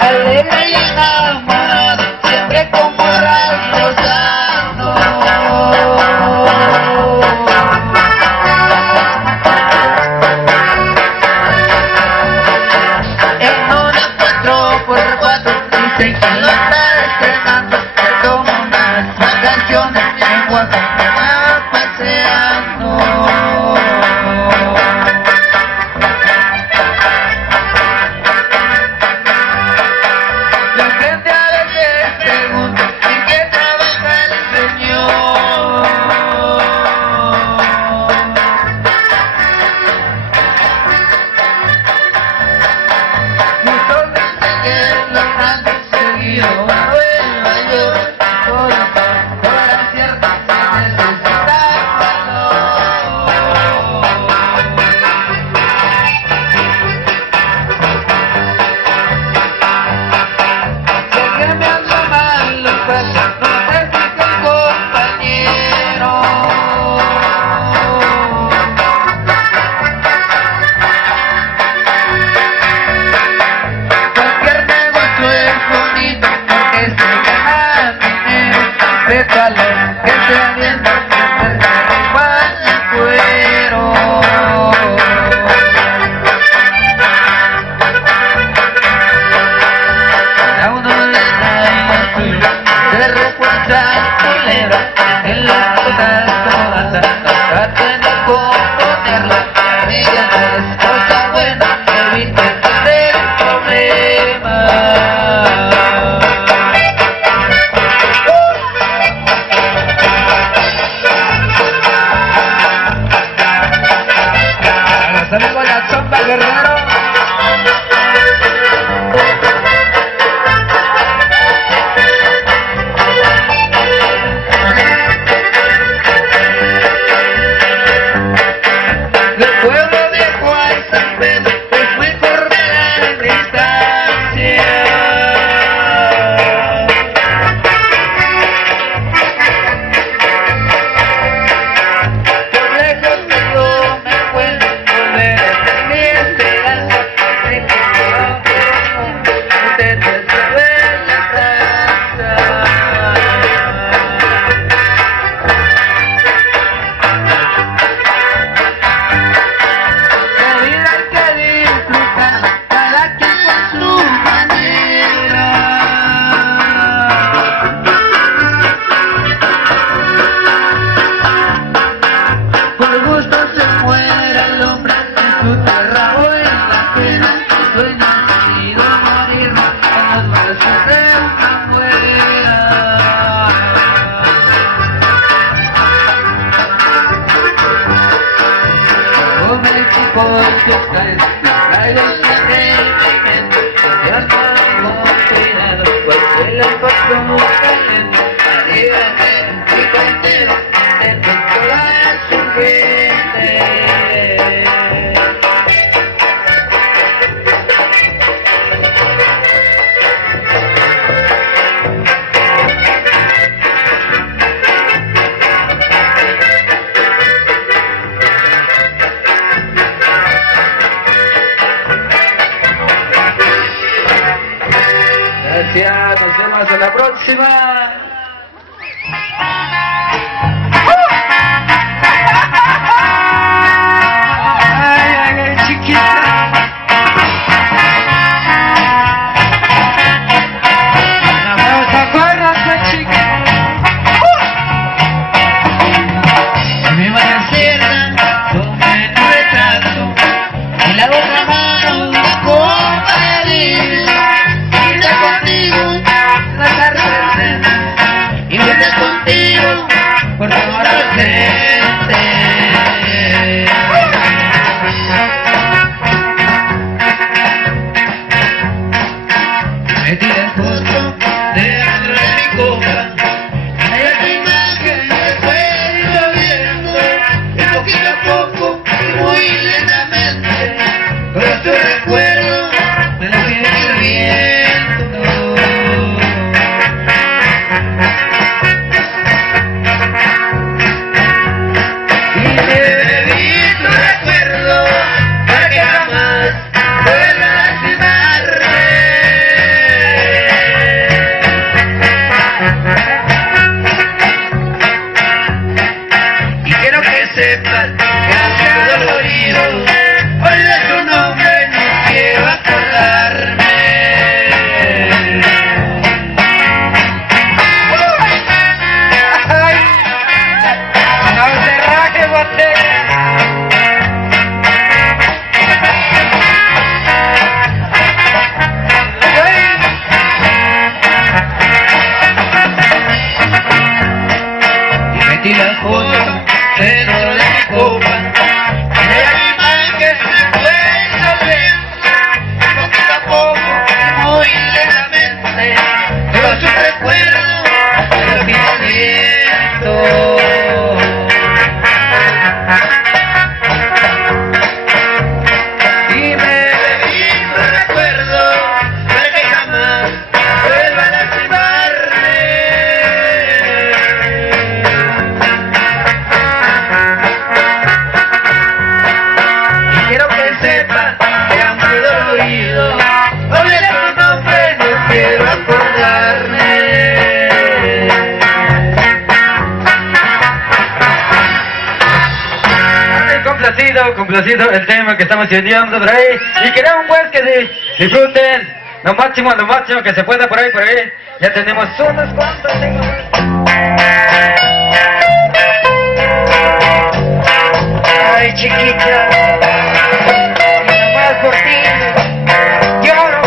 Alegre y enamorado, siempre con moral gozando. En un encuentro hace calor, que sea viento, igual el cuero. A uno de la suya se recuerda culero, en la puta toda la tiene que componerla, ella no es cosa buena, evite tener problemas. Saludos a la Zomba Guerrero. Del pueblo viejo a San Pedro es mejor dar distancia. Por lejos no me puedo volver a mi esperanza, de que usted no sabe la plaza. La vida hay que disfrutar, cada quien con su manera. Por gusto se muere el hombre en su tierra o en la pena, sueña y no morir en las manos de una muera. Come chico que caes, trae el sentimiento, ya con cuidado, pues el impacto caliente, arriba de un chico entero, de toda su gente. Gracias, nos vemos hasta la próxima. Ay, ay, ay, chiquita. No te acuerdas, chica. Mi mano izquierda tome tu retrato y la otra mano compartir. Contigo la tarde y vete contigo por favor ausente. Me tiré foto dentro de mi copa, hay otra imagen que fue lloviendo y poquito a poco y muy lentamente, pero tu recuerdo me lo sigue escribiendo. Y la foto dentro de mi copa, y hay animal que se fue lloviendo, poquito a poco, muy lentamente, pero su recuerdo me lo sigo viendo. Y me bebí su recuerdo, para que jamás vuelva a lastimarme. Quiero que sepa que han dolorido, doble tu nombre no quiero acordarme. complacido el tema que estamos estudiando por ahí. Y queremos pues que disfruten lo máximo que se pueda por ahí. Ya tenemos unos cuantos temas. Ay, chiquita, nomás por ti lloro.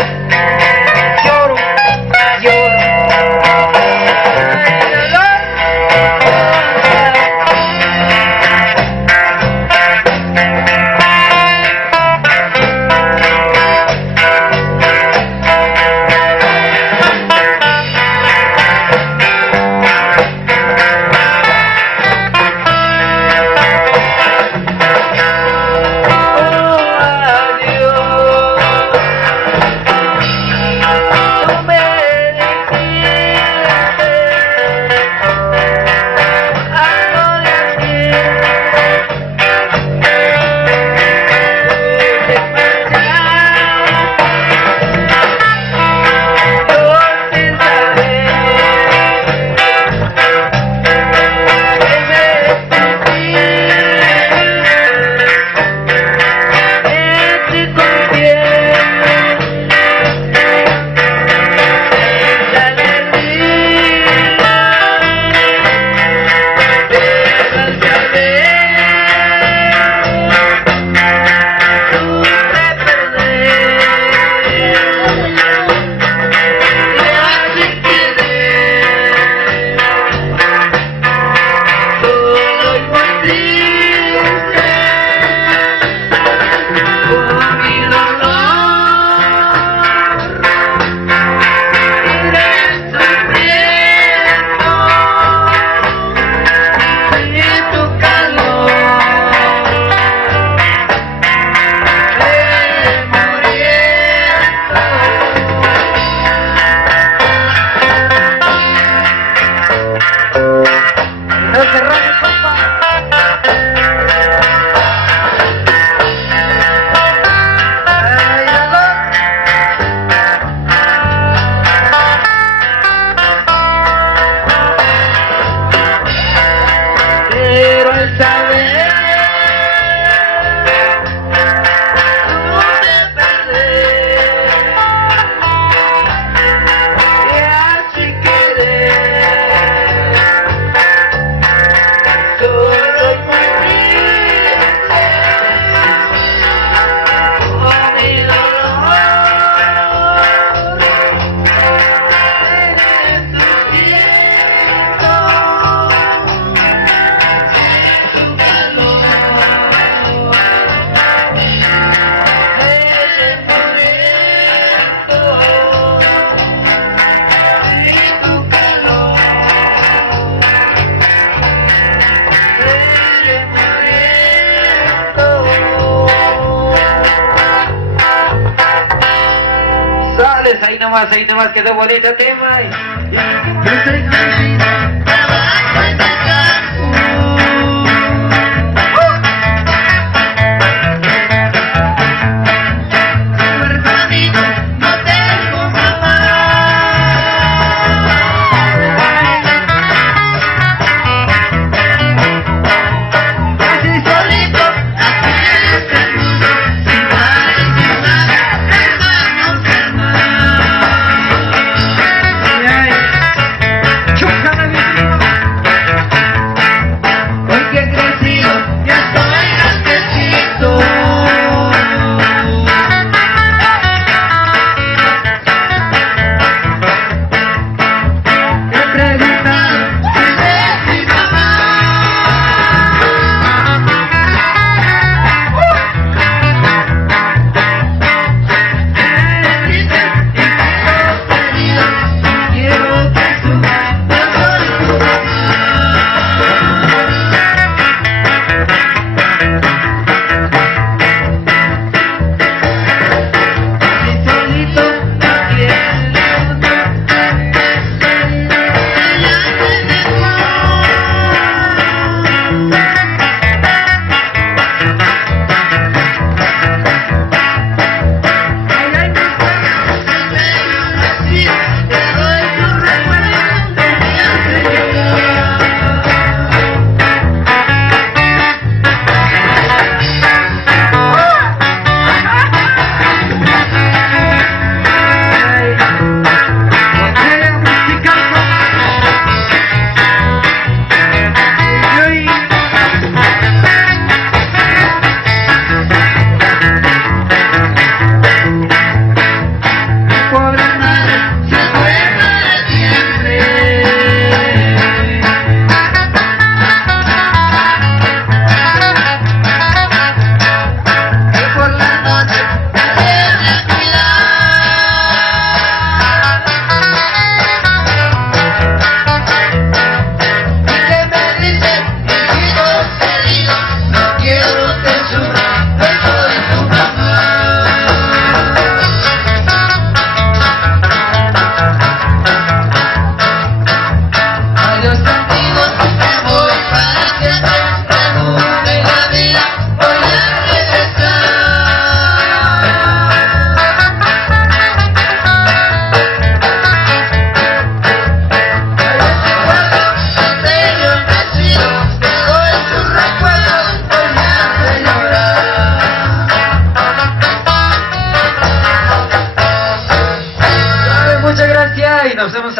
Ahí nomás quedó bonito tema. Chucana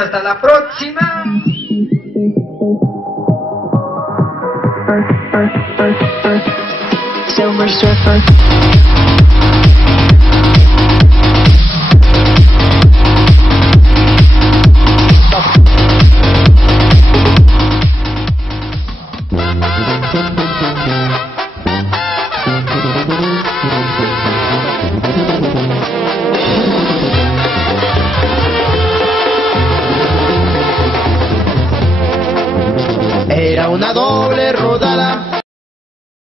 hasta la próxima. Silver Surfer. Era una doble rodada